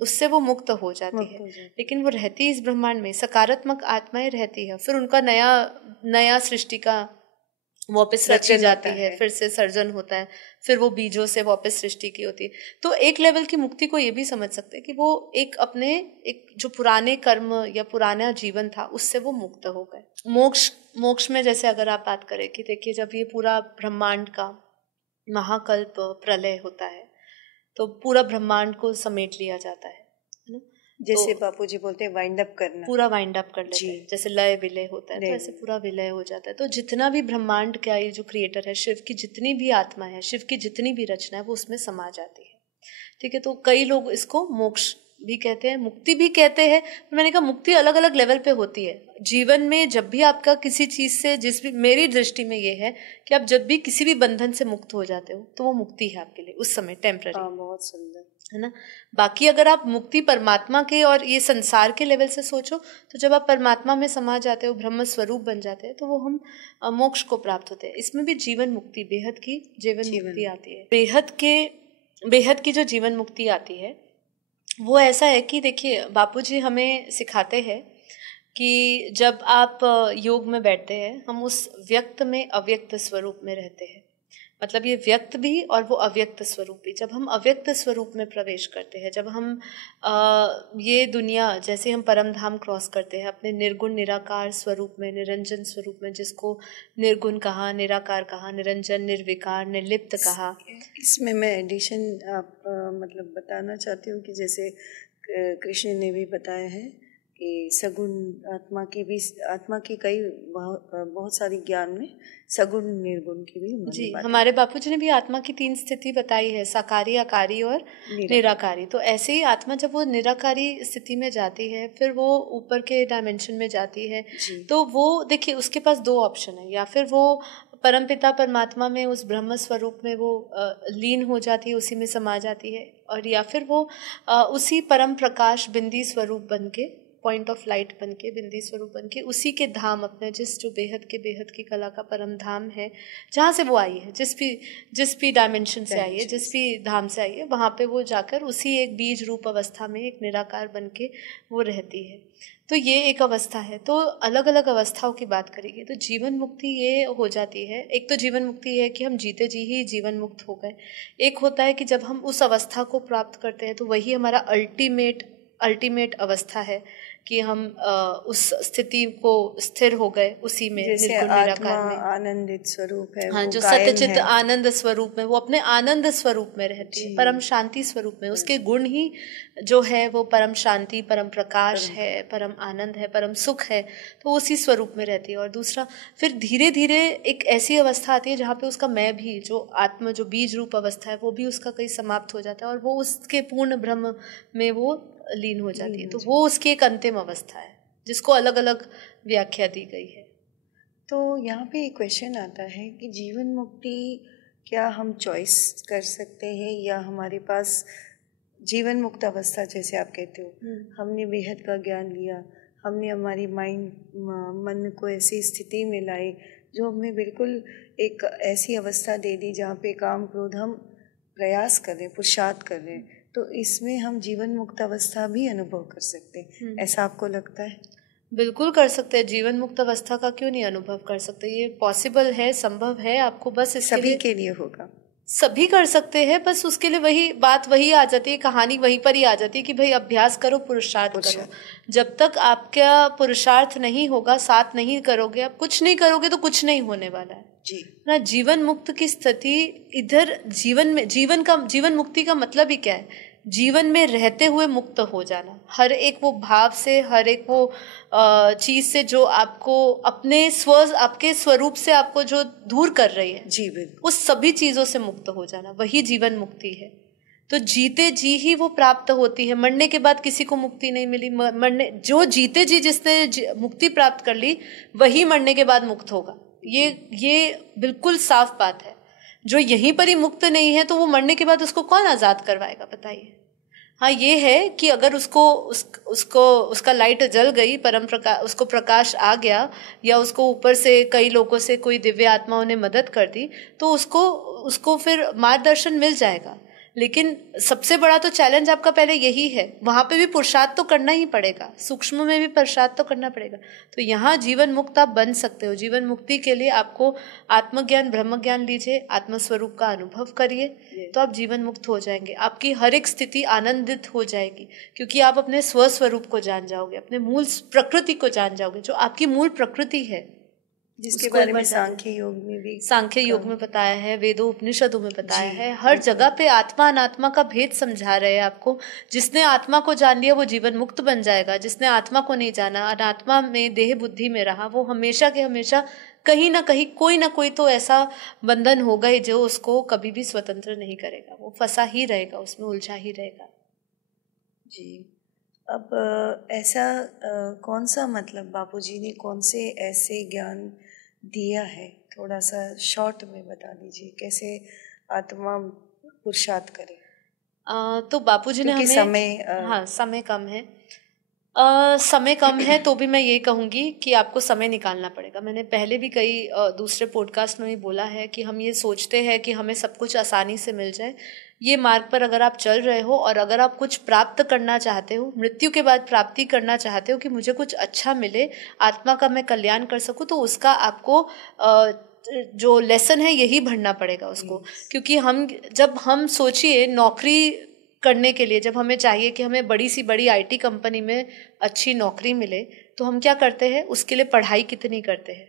उससे वो मुक्त हो जाती है। लेकिन वो रहती इस ब्रह्मांड में, सकारात्मक आत्माएं रहती है, फिर उनका नया सृष्टि का वापस रची जाती है, फिर से सर्जन होता है, फिर वो बीजों से वापस सृष्टि की होती है। तो एक लेवल की मुक्ति को ये भी समझ सकते हैं कि वो एक जो पुराने कर्म या पुराना जीवन था उससे वो मुक्त हो गए। मोक्ष में जैसे अगर आप बात करें कि देखिए, जब ये पूरा ब्रह्मांड का महाकल्प प्रलय होता है तो पूरा ब्रह्मांड को समेट लिया जाता है ना, जैसे बापूजी बोलते हैं वाइंड अप करना, पूरा वाइंड अप कर लेते हैं, जैसे लय विलय होता है, तो ऐसे पूरा विलय हो जाता है। तो जितना भी ब्रह्मांड का ये जो क्रिएटर है, शिव की जितनी भी आत्मा है, शिव की जितनी भी रचना है, वो उसमें समा जाती है, ठीक है। तो कई लोग इसको मोक्ष भी कहते हैं, मुक्ति भी कहते हैं। मैंने कहा मुक्ति अलग अलग लेवल पे होती है जीवन में। जब भी आपका किसी चीज से, मेरी दृष्टि में ये है कि आप जब भी किसी भी बंधन से मुक्त हो जाते हो तो वो मुक्ति है आपके लिए उस समय, टेम्पररी। बहुत सुंदर है ना। बाकी अगर आप मुक्ति परमात्मा के और ये संसार के लेवल से सोचो, तो जब आप परमात्मा में समा जाते हो, ब्रह्म स्वरूप बन जाते हैं, तो वो हम मोक्ष को प्राप्त होते हैं। इसमें भी जीवन मुक्ति, बेहद की जीवन मुक्ति आती है। बेहद की जो जीवन मुक्ति आती है वो ऐसा है कि देखिए, बापूजी हमें सिखाते हैं कि जब आप योग में बैठते हैं, हम उस व्यक्त में अव्यक्त स्वरूप में रहते हैं। मतलब ये व्यक्त भी और वो अव्यक्त स्वरूप भी। जब हम अव्यक्त स्वरूप में प्रवेश करते हैं, जब हम ये दुनिया, जैसे हम परम धाम क्रॉस करते हैं अपने निर्गुण निराकार स्वरूप में, निरंजन स्वरूप में, जिसको निर्गुण कहा, निराकार कहा, निरंजन, निर्विकार, निर्लिप्त कहा। इसमें मैं एडिशन मतलब बताना चाहती हूँ कि जैसे कृष्ण ने भी बताया है कि सगुण आत्मा की कई बहुत सारी ज्ञान में सगुण निर्गुण की भी जी, हमारे बापूजी ने भी आत्मा की 3 स्थिति बताई है, साकारी, आकारी और निराकारी। तो ऐसे ही आत्मा जब वो निराकारी स्थिति में जाती है, फिर वो ऊपर के डायमेंशन में जाती है, तो वो देखिए उसके पास 2 ऑप्शन है। या फिर वो परमपिता परमात्मा में, उस ब्रह्म स्वरूप में वो लीन हो जाती है, उसी में समा जाती है, और या फिर वो उसी परम प्रकाश बिंदी स्वरूप बन के, पॉइंट ऑफ लाइट बन के, बिंदी स्वरूप बन के, उसी के धाम अपने, जो बेहद की कला का परम धाम है, जहाँ से वो आई है, जिस भी डायमेंशन से आई है, जिस भी धाम से आई है, वहाँ पे वो जाकर उसी एक बीज रूप अवस्था में एक निराकार बन के वो रहती है। तो ये एक अवस्था है। तो अलग अलग अवस्थाओं की बात करेंगे तो जीवन मुक्ति ये हो जाती है। एक तो जीवन मुक्ति है कि हम जीते जी ही जीवन मुक्त हो गए। एक होता है कि जब हम उस अवस्था को प्राप्त करते हैं तो वही हमारा अल्टीमेट अवस्था है कि हम उस स्थिति को स्थिर हो गए उसी में, निर्गुण निराकार में। आनंदित स्वरूप है, हाँ, जो सत्यचित आनंद स्वरूप में, वो अपने आनंद स्वरूप में रहती है, परम शांति स्वरूप में। उसके गुण ही जो है वो परम शांति, परम प्रकाश है, परम आनंद है, परम सुख है, तो उसी स्वरूप में रहती है। और दूसरा, फिर धीरे धीरे एक ऐसी अवस्था आती है जहाँ पे उसका मैं भी, जो आत्मा, जो बीज रूप अवस्था है, वो भी उसका कहीं समाप्त हो जाता है और वो उसके पूर्ण ब्रह्म में वो लीन हो जाती है। तो वो उसकी एक अंतिम अवस्था है जिसको अलग अलग व्याख्या दी गई है। तो यहाँ पे एक क्वेश्चन आता है कि जीवन मुक्ति क्या हम चॉइस कर सकते हैं, या हमारे पास जीवन मुक्त अवस्था, जैसे आप कहते हो, हमने बेहद का ज्ञान लिया, हमने हमारी मन को ऐसी स्थिति में लाए जो हमें बिल्कुल एक ऐसी अवस्था दे दी जहाँ पे काम क्रोध हम प्रयास कर रहे हैं, पुरुषार्थ कर रहे हैं, तो इसमें हम जीवन मुक्त अवस्था भी अनुभव कर सकते हैं। ऐसा आपको लगता है? बिल्कुल कर सकते हैं। जीवन मुक्त अवस्था का क्यों नहीं अनुभव कर सकते? ये पॉसिबल है, संभव है। आपको बस सभी के लिए होगा, सभी कर सकते हैं। बस उसके लिए वही आ जाती है, कहानी वहीं पर ही आ जाती है कि भाई अभ्यास करो, पुरुषार्थ करो। जब तक आपका पुरुषार्थ नहीं होगा, साथ नहीं करोगे, आप कुछ नहीं करोगे तो कुछ नहीं होने वाला है जी ना। जीवन मुक्त की स्थिति इधर जीवन मुक्ति का मतलब ही क्या है? जीवन में रहते हुए मुक्त हो जाना, हर एक वो भाव से, हर एक वो चीज से जो आपको आपके स्वरूप से आपको जो दूर कर रही है, जीवन, उस सभी चीजों से मुक्त हो जाना, वही जीवन मुक्ति है। तो जीते जी ही वो प्राप्त होती है। मरने के बाद किसी को मुक्ति नहीं मिली। मरने जो जीते जी जिसने मुक्ति प्राप्त कर ली वही मरने के बाद मुक्त होगा। ये बिल्कुल साफ बात है। जो यहीं पर ही मुक्त नहीं है तो वो मरने के बाद उसको कौन आजाद करवाएगा, बताइए। हाँ, ये है कि अगर उसका लाइट जल गई, परम प्रकाश, उसको प्रकाश आ गया, या उसको ऊपर से कई लोगों से कोई दिव्य आत्माओं ने मदद कर दी, तो उसको फिर मार्गदर्शन मिल जाएगा। लेकिन सबसे बड़ा तो चैलेंज आपका पहले यही है, वहां पे भी पुरुषार्थ तो करना ही पड़ेगा, सूक्ष्म में भी पुरुषार्थ तो करना पड़ेगा। तो यहाँ जीवन मुक्त आप बन सकते हो। जीवन मुक्ति के लिए आपको आत्मज्ञान, ब्रह्म ज्ञान लीजिए, आत्मस्वरूप का अनुभव करिए, तो आप जीवन मुक्त हो जाएंगे। आपकी हर एक स्थिति आनंदित हो जाएगी, क्योंकि आप अपने स्वस्वरूप को जान जाओगे, अपने मूल प्रकृति को जान जाओगे, जो आपकी मूल प्रकृति है, जिसके बारे में सांख्य योग में बताया है, वेदों उपनिषदों में बताया है। हर जगह पे आत्मा अनात्मा का भेद समझा रहे हैं आपको। जिसने आत्मा को जान लिया वो जीवन मुक्त बन जाएगा। जिसने आत्मा को नहीं जाना, अनात्मा में, देह बुद्धि में रहा, वो हमेशा के हमेशा कहीं ना कहीं कोई ना कोई तो ऐसा बंधन होगा ही जो उसको कभी भी स्वतंत्र नहीं करेगा। वो फंसा ही रहेगा, उसमें उलझा ही रहेगा। जी, अब ऐसा कौन सा, मतलब बापूजी ने कौन से ऐसे ज्ञान दिया है, थोड़ा सा शॉर्ट में बता दीजिए, कैसे आत्मा पुरुषार्थ करे। तो बापूजी ने हमें समय कम है। समय कम है तो भी मैं ये कहूँगी कि आपको समय निकालना पड़ेगा। मैंने पहले भी कई दूसरे पॉडकास्ट में भी बोला है कि हम ये सोचते हैं कि हमें सब कुछ आसानी से मिल जाए। ये मार्ग पर अगर आप चल रहे हो और अगर आप कुछ प्राप्त करना चाहते हो, मृत्यु के बाद प्राप्ति करना चाहते हो कि मुझे कुछ अच्छा मिले, आत्मा का मैं कल्याण कर सकूं, तो उसका आपको जो लेसन है यही भरना पड़ेगा उसको। क्योंकि जब हम सोचिए नौकरी करने के लिए, जब हमें चाहिए कि हमें बड़ी सी बड़ी IT कंपनी में अच्छी नौकरी मिले, तो हम क्या करते हैं, उसके लिए पढ़ाई कितनी करते हैं।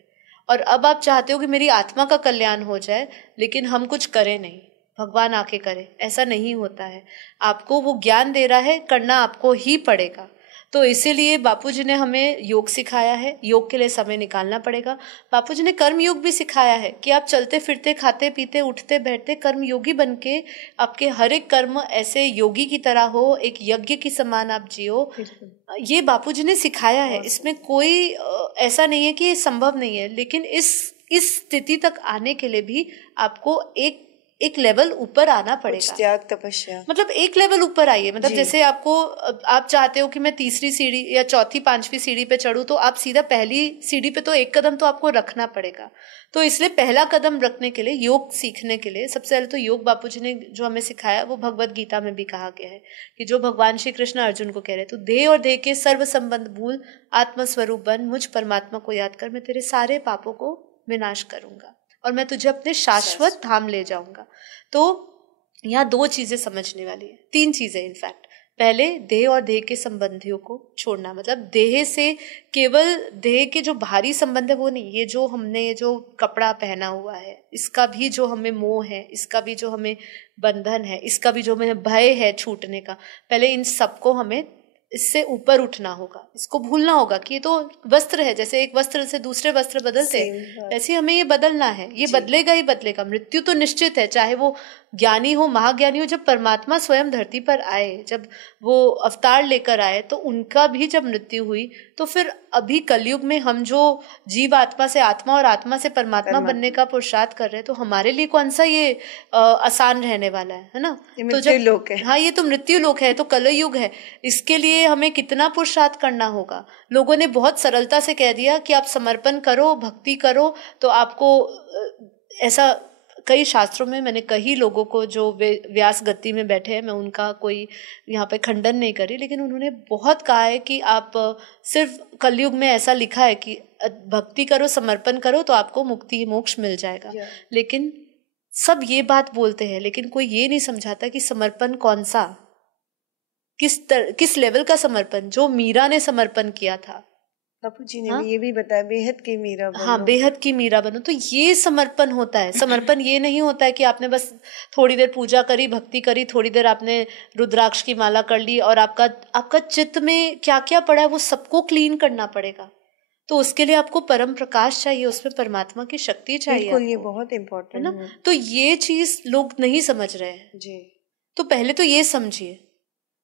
और अब आप चाहते हो कि मेरी आत्मा का कल्याण हो जाए, लेकिन हम कुछ करें नहीं, भगवान आके करे, ऐसा नहीं होता है। आपको वो ज्ञान दे रहा है, करना आपको ही पड़ेगा। तो इसीलिए बापूजी ने हमें योग सिखाया है। योग के लिए समय निकालना पड़ेगा। बापूजी ने कर्म योग भी सिखाया है कि आप चलते फिरते, खाते पीते, उठते बैठते कर्म योगी बन के आपके हर एक कर्म ऐसे योगी की तरह हो, एक यज्ञ की समान आप जियो। ये बापूजी ने सिखाया है। इसमें कोई ऐसा नहीं है कि ये संभव नहीं है, लेकिन इस स्थिति तक आने के लिए भी आपको एक लेवल ऊपर आना पड़ेगा। त्याग, तपस्या, मतलब एक लेवल ऊपर आइए। मतलब जैसे आप चाहते हो कि मैं तीसरी सीढ़ी या चौथी पांचवी सीढ़ी पे चढ़ूं, तो आप सीधा पहली सीढ़ी पे तो एक कदम तो आपको रखना पड़ेगा। तो इसलिए पहला कदम रखने के लिए, योग सीखने के लिए, सबसे पहले तो योग बापूजी ने जो हमें सिखाया वो भगवत गीता में भी कहा गया है कि जो भगवान श्री कृष्ण अर्जुन को कह रहे, तो देह और देह के सर्व संबंध भूल, आत्मस्वरूप बन, मुझ परमात्मा को याद कर, मैं तेरे सारे पापों को विनाश करूंगा और मैं तुझे अपने शाश्वत धाम ले जाऊंगा। तो यहाँ 2 चीजें समझने वाली है, 3 चीजें इनफैक्ट। पहले, देह और देह के संबंधियों को छोड़ना, मतलब देह से केवल देह के जो भारी संबंध है वो नहीं, ये जो हमने जो कपड़ा पहना हुआ है, इसका भी जो हमें मोह है, इसका भी जो हमें बंधन है, इसका भी जो हमें भय है छूटने का, पहले इन सबको हमें इससे ऊपर उठना होगा। इसको भूलना होगा कि ये तो वस्त्र है, जैसे एक वस्त्र से दूसरे वस्त्र बदलते हैं, ऐसे हमें ये बदलना है। ये बदलेगा ही बदलेगा। मृत्यु तो निश्चित है, चाहे वो ज्ञानी हो, महाज्ञानी हो। जब परमात्मा स्वयं धरती पर आए, जब वो अवतार लेकर आए, तो उनका भी जब मृत्यु हुई, तो फिर अभी कलयुग में हम जो जीव आत्मा से आत्मा और आत्मा से परमात्मा बनने का पुरुषार्थ कर रहे हैं, तो हमारे लिए कौन सा ये आसान रहने वाला है ना। तो जब लोक है, हाँ, ये तो मृत्यु लोक है, तो कलयुग है। इसके लिए हमें कितना पुरुषार्थ करना होगा। लोगों ने बहुत सरलता से कह दिया कि आप समर्पण करो, भक्ति करो, तो आपको ऐसा। कई शास्त्रों में मैंने कई लोगों को जो व्यास गति में बैठे हैं, मैं उनका कोई यहाँ पे खंडन नहीं करी, लेकिन उन्होंने बहुत कहा है कि आप सिर्फ कलयुग में ऐसा लिखा है कि भक्ति करो, समर्पण करो, तो आपको मुक्ति मोक्ष मिल जाएगा। लेकिन सब ये बात बोलते हैं, लेकिन कोई ये नहीं समझाता कि समर्पण कौन सा, किस लेवल का समर्पण। जो मीरा ने समर्पण किया था, बापूजी ने भी ये भी बताया, बेहद की मीरा बनो। हाँ, बेहद की मीरा बनो। तो ये समर्पण होता है। समर्पण ये नहीं होता है कि आपने बस थोड़ी देर पूजा करी, भक्ति करी, थोड़ी देर आपने रुद्राक्ष की माला कर ली और आपका चित्त में क्या क्या पड़ा है वो सबको क्लीन करना पड़ेगा। तो उसके लिए आपको परम प्रकाश चाहिए, उसमें परमात्मा की शक्ति चाहिए। बिल्कुल, ये बहुत इम्पोर्टेंट है ना। तो ये चीज लोग नहीं समझ रहे हैं जी। तो पहले तो ये समझिए,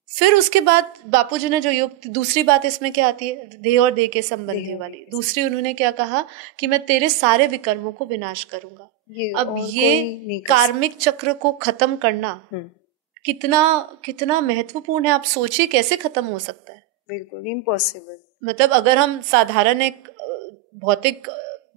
फिर उसके बाद बापूजी ने जो योग, दूसरी बात इसमें क्या आती है, देह और देह के संबंधी वाली। दूसरी उन्होंने क्या कहा कि मैं तेरे सारे विकर्मों को विनाश करूंगा। अब ये कार्मिक चक्र को खत्म करना कितना कितना महत्वपूर्ण है। आप सोचिए कैसे खत्म हो सकता है। बिल्कुल इम्पॉसिबल। मतलब अगर हम साधारण एक भौतिक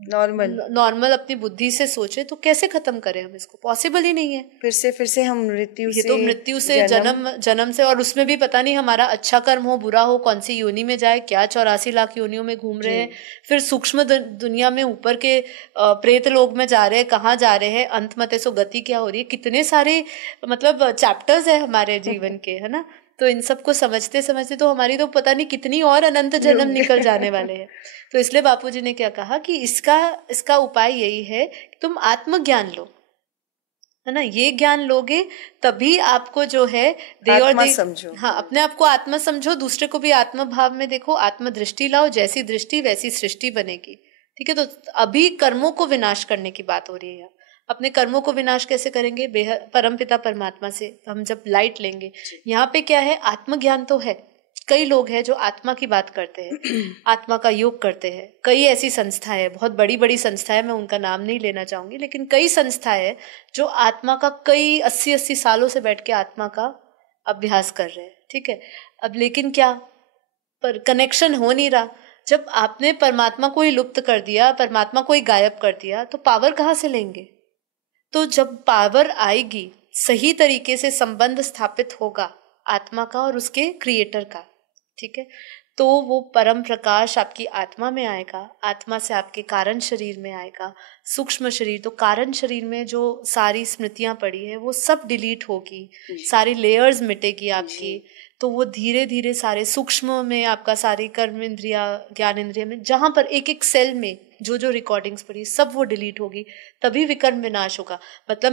नॉर्मल अपनी बुद्धि से सोचे तो कैसे खत्म करें हम इसको, पॉसिबल ही नहीं है। फिर से हम मृत्यु से जन्म से, और उसमें भी पता नहीं हमारा अच्छा कर्म हो बुरा हो, कौन सी योनि में जाए, क्या 84 लाख योनियों में घूम रहे हैं, फिर सूक्ष्म दुनिया में ऊपर के प्रेत लोक में जा रहे हैं, कहाँ जा रहे हैं, अंत मते सो गति क्या हो रही है, कितने सारे मतलब चैप्टर्स है हमारे जीवन के, है ना। तो इन सबको समझते समझते तो हमारी तो पता नहीं कितनी और अनंत जन्म निकल जाने वाले हैं। तो इसलिए बापूजी ने क्या कहा कि इसका उपाय यही है कि तुम आत्मज्ञान लो, है ना। ये ज्ञान लोगे तभी आपको जो है देह और देह समझो, हाँ, अपने आप को आत्मा समझो, दूसरे को भी आत्म भाव में देखो, आत्म दृष्टि लाओ, जैसी दृष्टि वैसी सृष्टि बनेगी। ठीक है, तो अभी कर्मों को विनाश करने की बात हो रही है। अपने कर्मों को विनाश कैसे करेंगे, परमपिता परमात्मा से हम जब लाइट लेंगे। यहाँ पे क्या है, आत्मज्ञान तो है, कई लोग हैं जो आत्मा की बात करते हैं, आत्मा का योग करते हैं। कई ऐसी संस्थाएं हैं, बहुत बड़ी बड़ी संस्थाएं, मैं उनका नाम नहीं लेना चाहूंगी, लेकिन कई संस्थाएं हैं जो आत्मा का कई 80-80 सालों से बैठ के आत्मा का अभ्यास कर रहे हैं। ठीक है, अब लेकिन क्या पर कनेक्शन हो नहीं रहा। जब आपने परमात्मा को ही लुप्त कर दिया, परमात्मा को ही गायब कर दिया, तो पावर कहाँ से लेंगे। तो जब पावर आएगी, सही तरीके से संबंध स्थापित होगा आत्मा का और उसके क्रिएटर का, ठीक है, तो वो परम प्रकाश आपकी आत्मा में आएगा, आत्मा से आपके कारण शरीर में आएगा, सूक्ष्म शरीर, तो कारण शरीर में जो सारी स्मृतियां पड़ी है वो सब डिलीट होगी, सारी लेयर्स मिटेगी आपकी। तो वो धीरे धीरे सारे सूक्ष्म में आपका सारी कर्म इंद्रिया, ज्ञान इंद्रिया में, जहां पर एक एक सेल में जो जो रिकॉर्डिंग्स पड़ी सब वो डिलीट होगी, तभी विकर्म विनाश होगा। मतलब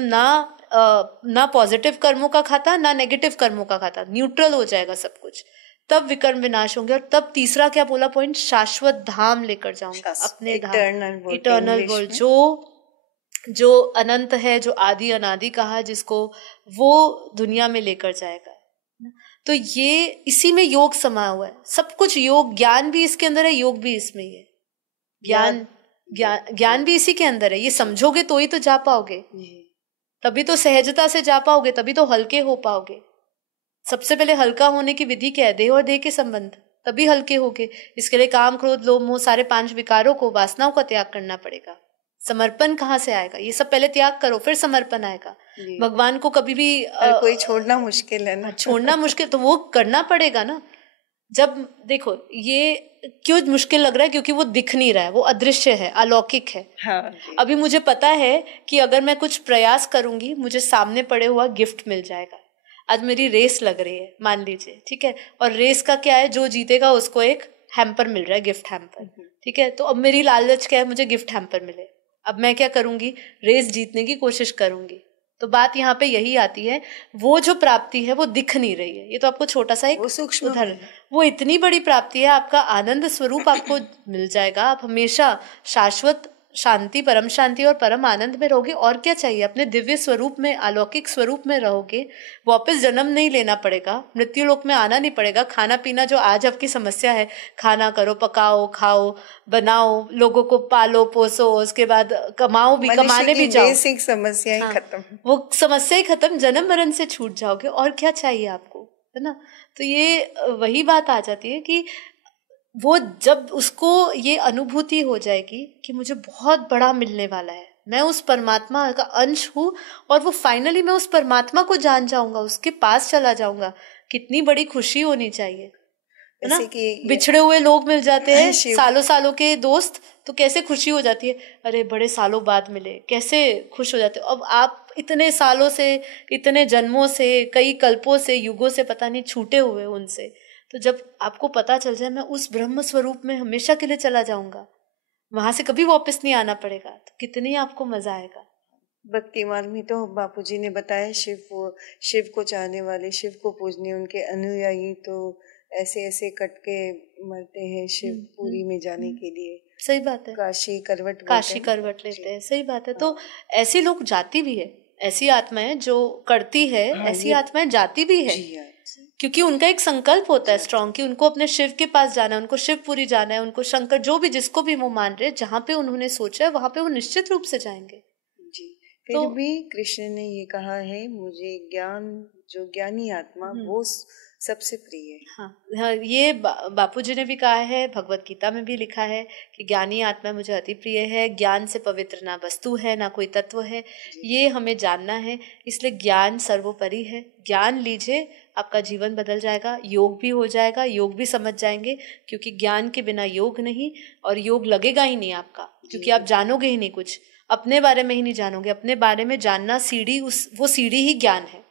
ना पॉजिटिव कर्मों का खाता, ना नेगेटिव कर्मों का खाता, न्यूट्रल हो जाएगा सब कुछ, तब विकर्म विनाश होंगे। और तब तीसरा क्या बोला पॉइंट, शाश्वत धाम लेकर जाऊंगा, अपने धाम, इटर्नल वर्ल्ड, जो अनंत है, जो आदि अनादि कहा जिसको, वो दुनिया में लेकर जाएगा। तो ये इसी में योग समा हुआ है, सब कुछ योग, ज्ञान भी इसके अंदर है, योग भी इसमें ही है, ज्ञान भी इसी के अंदर है। ये समझोगे तो ही तो जा पाओगे, तभी तो सहजता से जा पाओगे, तभी तो हल्के हो पाओगे। सबसे पहले हल्का होने की विधि क्या है, देह और देह के संबंध, तभी हल्के होगे। इसके लिए काम क्रोध लोभ मोह सारे 5 विकारों को, वासनाओं का त्याग करना पड़ेगा। समर्पण कहाँ से आएगा, ये सब पहले त्याग करो फिर समर्पण आएगा। भगवान को कभी भी कोई छोड़ना मुश्किल है ना, छोड़ना मुश्किल, तो वो करना पड़ेगा ना। जब देखो ये क्यों मुश्किल लग रहा है, क्योंकि वो दिख नहीं रहा है, वो अदृश्य है, अलौकिक है। हाँ, अभी मुझे पता है कि अगर मैं कुछ प्रयास करूंगी मुझे सामने पड़े हुआ गिफ्ट मिल जाएगा। आज मेरी रेस लग रही है मान लीजिए, ठीक है, और रेस का क्या है, जो जीतेगा उसको एक हैम्पर मिल रहा है, गिफ्ट हैम्पर, ठीक है। तो अब मेरी लालच क्या है, मुझे गिफ्ट हैम्पर मिले। अब मैं क्या करूंगी, रेस जीतने की कोशिश करूंगी। तो बात यहाँ पे यही आती है, वो जो प्राप्ति है वो दिख नहीं रही है। ये तो आपको छोटा सा एक सूक्ष्म उदाहरण, वो इतनी बड़ी प्राप्ति है, आपका आनंद स्वरूप आपको मिल जाएगा। आप हमेशा शाश्वत शांति, परम शांति और परम आनंद में रहोगे। और क्या चाहिए, अपने दिव्य स्वरूप में, अलौकिक स्वरूप में रहोगे। वापस जन्म नहीं लेना पड़ेगा, मृत्यु लोक में आना नहीं पड़ेगा। खाना पीना जो आज आपकी समस्या है, खाना करो, पकाओ, खाओ, बनाओ, लोगों को पालो पोसो, उसके बाद कमाओ भी, कमाने भी जाओ, बेसिक समस्या ही खत्म, वो समस्या ही खत्म, जन्म मरण से छूट जाओगे। और क्या चाहिए आपको, है ना। तो ये वही बात आ जाती है कि वो जब उसको ये अनुभूति हो जाएगी कि मुझे बहुत बड़ा मिलने वाला है, मैं उस परमात्मा का अंश हूँ, और वो फाइनली मैं उस परमात्मा को जान जाऊंगा, उसके पास चला जाऊंगा, कितनी बड़ी खुशी होनी चाहिए, है ना। बिछड़े हुए लोग मिल जाते हैं, सालों सालों के दोस्त, तो कैसे खुशी हो जाती है, अरे बड़े सालों बाद मिले, कैसे खुश हो जाते हो। अब आप इतने सालों से, इतने जन्मों से, कई कल्पों से, युगों से पता नहीं छूटे हुए उनसे, तो जब आपको पता चल जाए मैं उस ब्रह्म स्वरूप में हमेशा के लिए चला जाऊंगा, वहां से कभी वापस नहीं आना पड़ेगा, तो कितनी आपको मजा आएगा। भक्ति मार्ग में तो बापूजी ने बताया, शिव को चाहने वाले, शिव को पूजने उनके अनुयायी तो ऐसे ऐसे कट के मरते हैं शिवपुरी में जाने के लिए। सही बात है, काशी करवट लेते हैं, सही बात है। तो ऐसे लोग जाती भी है, ऐसी आत्माएं जो करती है, ऐसी आत्माएं जाती भी है, क्योंकि उनका एक संकल्प होता है स्ट्रॉन्ग कि उनको अपने शिव के पास जाना है, उनको शिवपुरी जाना है, उनको शंकर, जो भी जिसको भी वो मान रहे, जहाँ पे उन्होंने सोचा है वहां पे वो निश्चित रूप से जाएंगे। जी, फिर तो भी कृष्ण ने ये कहा है, मुझे ज्ञान, जो ज्ञानी आत्मा वो सबसे प्रिय है। हाँ, ये बापू जी ने भी कहा है, भगवत गीता में भी लिखा है कि ज्ञानी आत्मा मुझे अति प्रिय है, ज्ञान से पवित्र ना वस्तु है ना कोई तत्व है, ये हमें जानना है। इसलिए ज्ञान सर्वोपरि है, ज्ञान लीजिए, आपका जीवन बदल जाएगा, योग भी हो जाएगा, योग भी समझ जाएंगे, क्योंकि ज्ञान के बिना योग नहीं, और योग लगेगा ही नहीं आपका, क्योंकि आप जानोगे ही नहीं कुछ, अपने बारे में ही नहीं जानोगे। अपने बारे में जानना सीढ़ी, वो सीढ़ी ही ज्ञान है।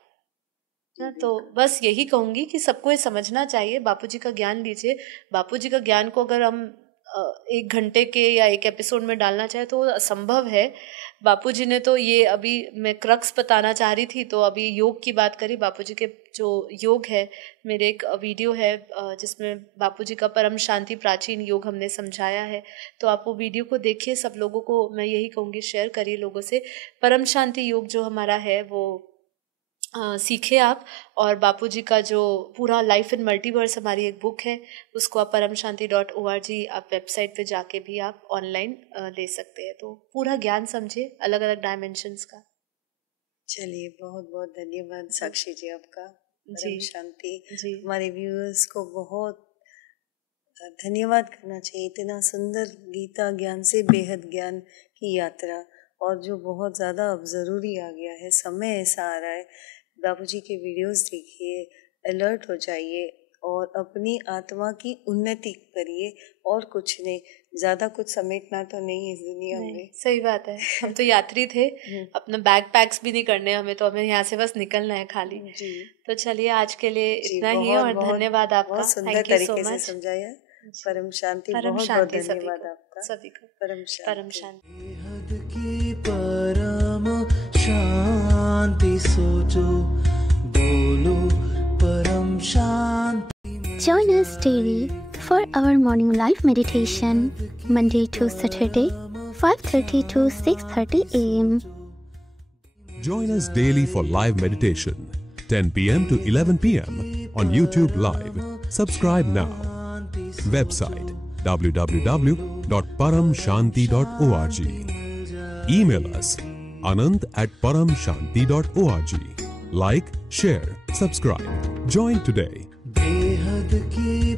तो बस यही कहूंगी कि सबको ये समझना चाहिए, बापूजी का ज्ञान लीजिए। बापूजी का ज्ञान को अगर हम 1 घंटे के या 1 एपिसोड में डालना चाहे तो असंभव है। बापूजी ने तो ये, अभी मैं क्रक्स बताना चाह रही थी, तो अभी योग की बात करी। बापूजी के जो योग है, मेरे एक वीडियो है जिसमें बापूजी का परम शांति प्राचीन योग हमने समझाया है, तो आप वो वीडियो को देखिए। सब लोगों को मैं यही कहूँगी, शेयर करिए लोगों से। परम शांति योग जो हमारा है वो सीखे आप, और बापूजी का जो पूरा लाइफ इन मल्टीवर्स हमारी एक बुक है, उसको आप paramshanti.org आप वेबसाइट पे जाके भी आप ऑनलाइन ले सकते हैं। तो पूरा ज्ञान समझिए, अलग अलग डायमेंशंस का। चलिए, बहुत बहुत धन्यवाद साक्षी जी आपका। परम शांति जी, हमारे व्यूअर्स को बहुत धन्यवाद करना चाहिए। इतना सुंदर गीता ज्ञान से बेहद ज्ञान की यात्रा, और जो बहुत ज़्यादा अब ज़रूरी आ गया है, समय ऐसा आ रहा है, बापूजी के वीडियोस देखिए, अलर्ट हो जाइए और अपनी आत्मा की उन्नति करिए, और कुछ नहीं, ज़्यादा कुछ समेटना तो नहीं इस दुनिया में। सही बात है, हम तो यात्री थे, अपना बैग पैक्स भी नहीं करने हमें, तो हमें यहाँ से बस निकलना है खाली जी। तो चलिए, आज के लिए इतना ही, और धन्यवाद आपका, बहुत सुंदर तरीके से समझाया। परम शांति, बहुत बहुत धन्यवाद आपका। सभी को परम शांति। परम शांति सोचो, बोलो परम शांति। Join us daily for our morning live meditation, Monday to Saturday, 5:30 to 6:30 a.m. Join us daily for live meditation, 10 p.m. to 11 p.m. on YouTube Live. Subscribe now. Website www.paramshanti.org. Email us anand@paramshanti.org. Like, share, subscribe. Join today. बेहद की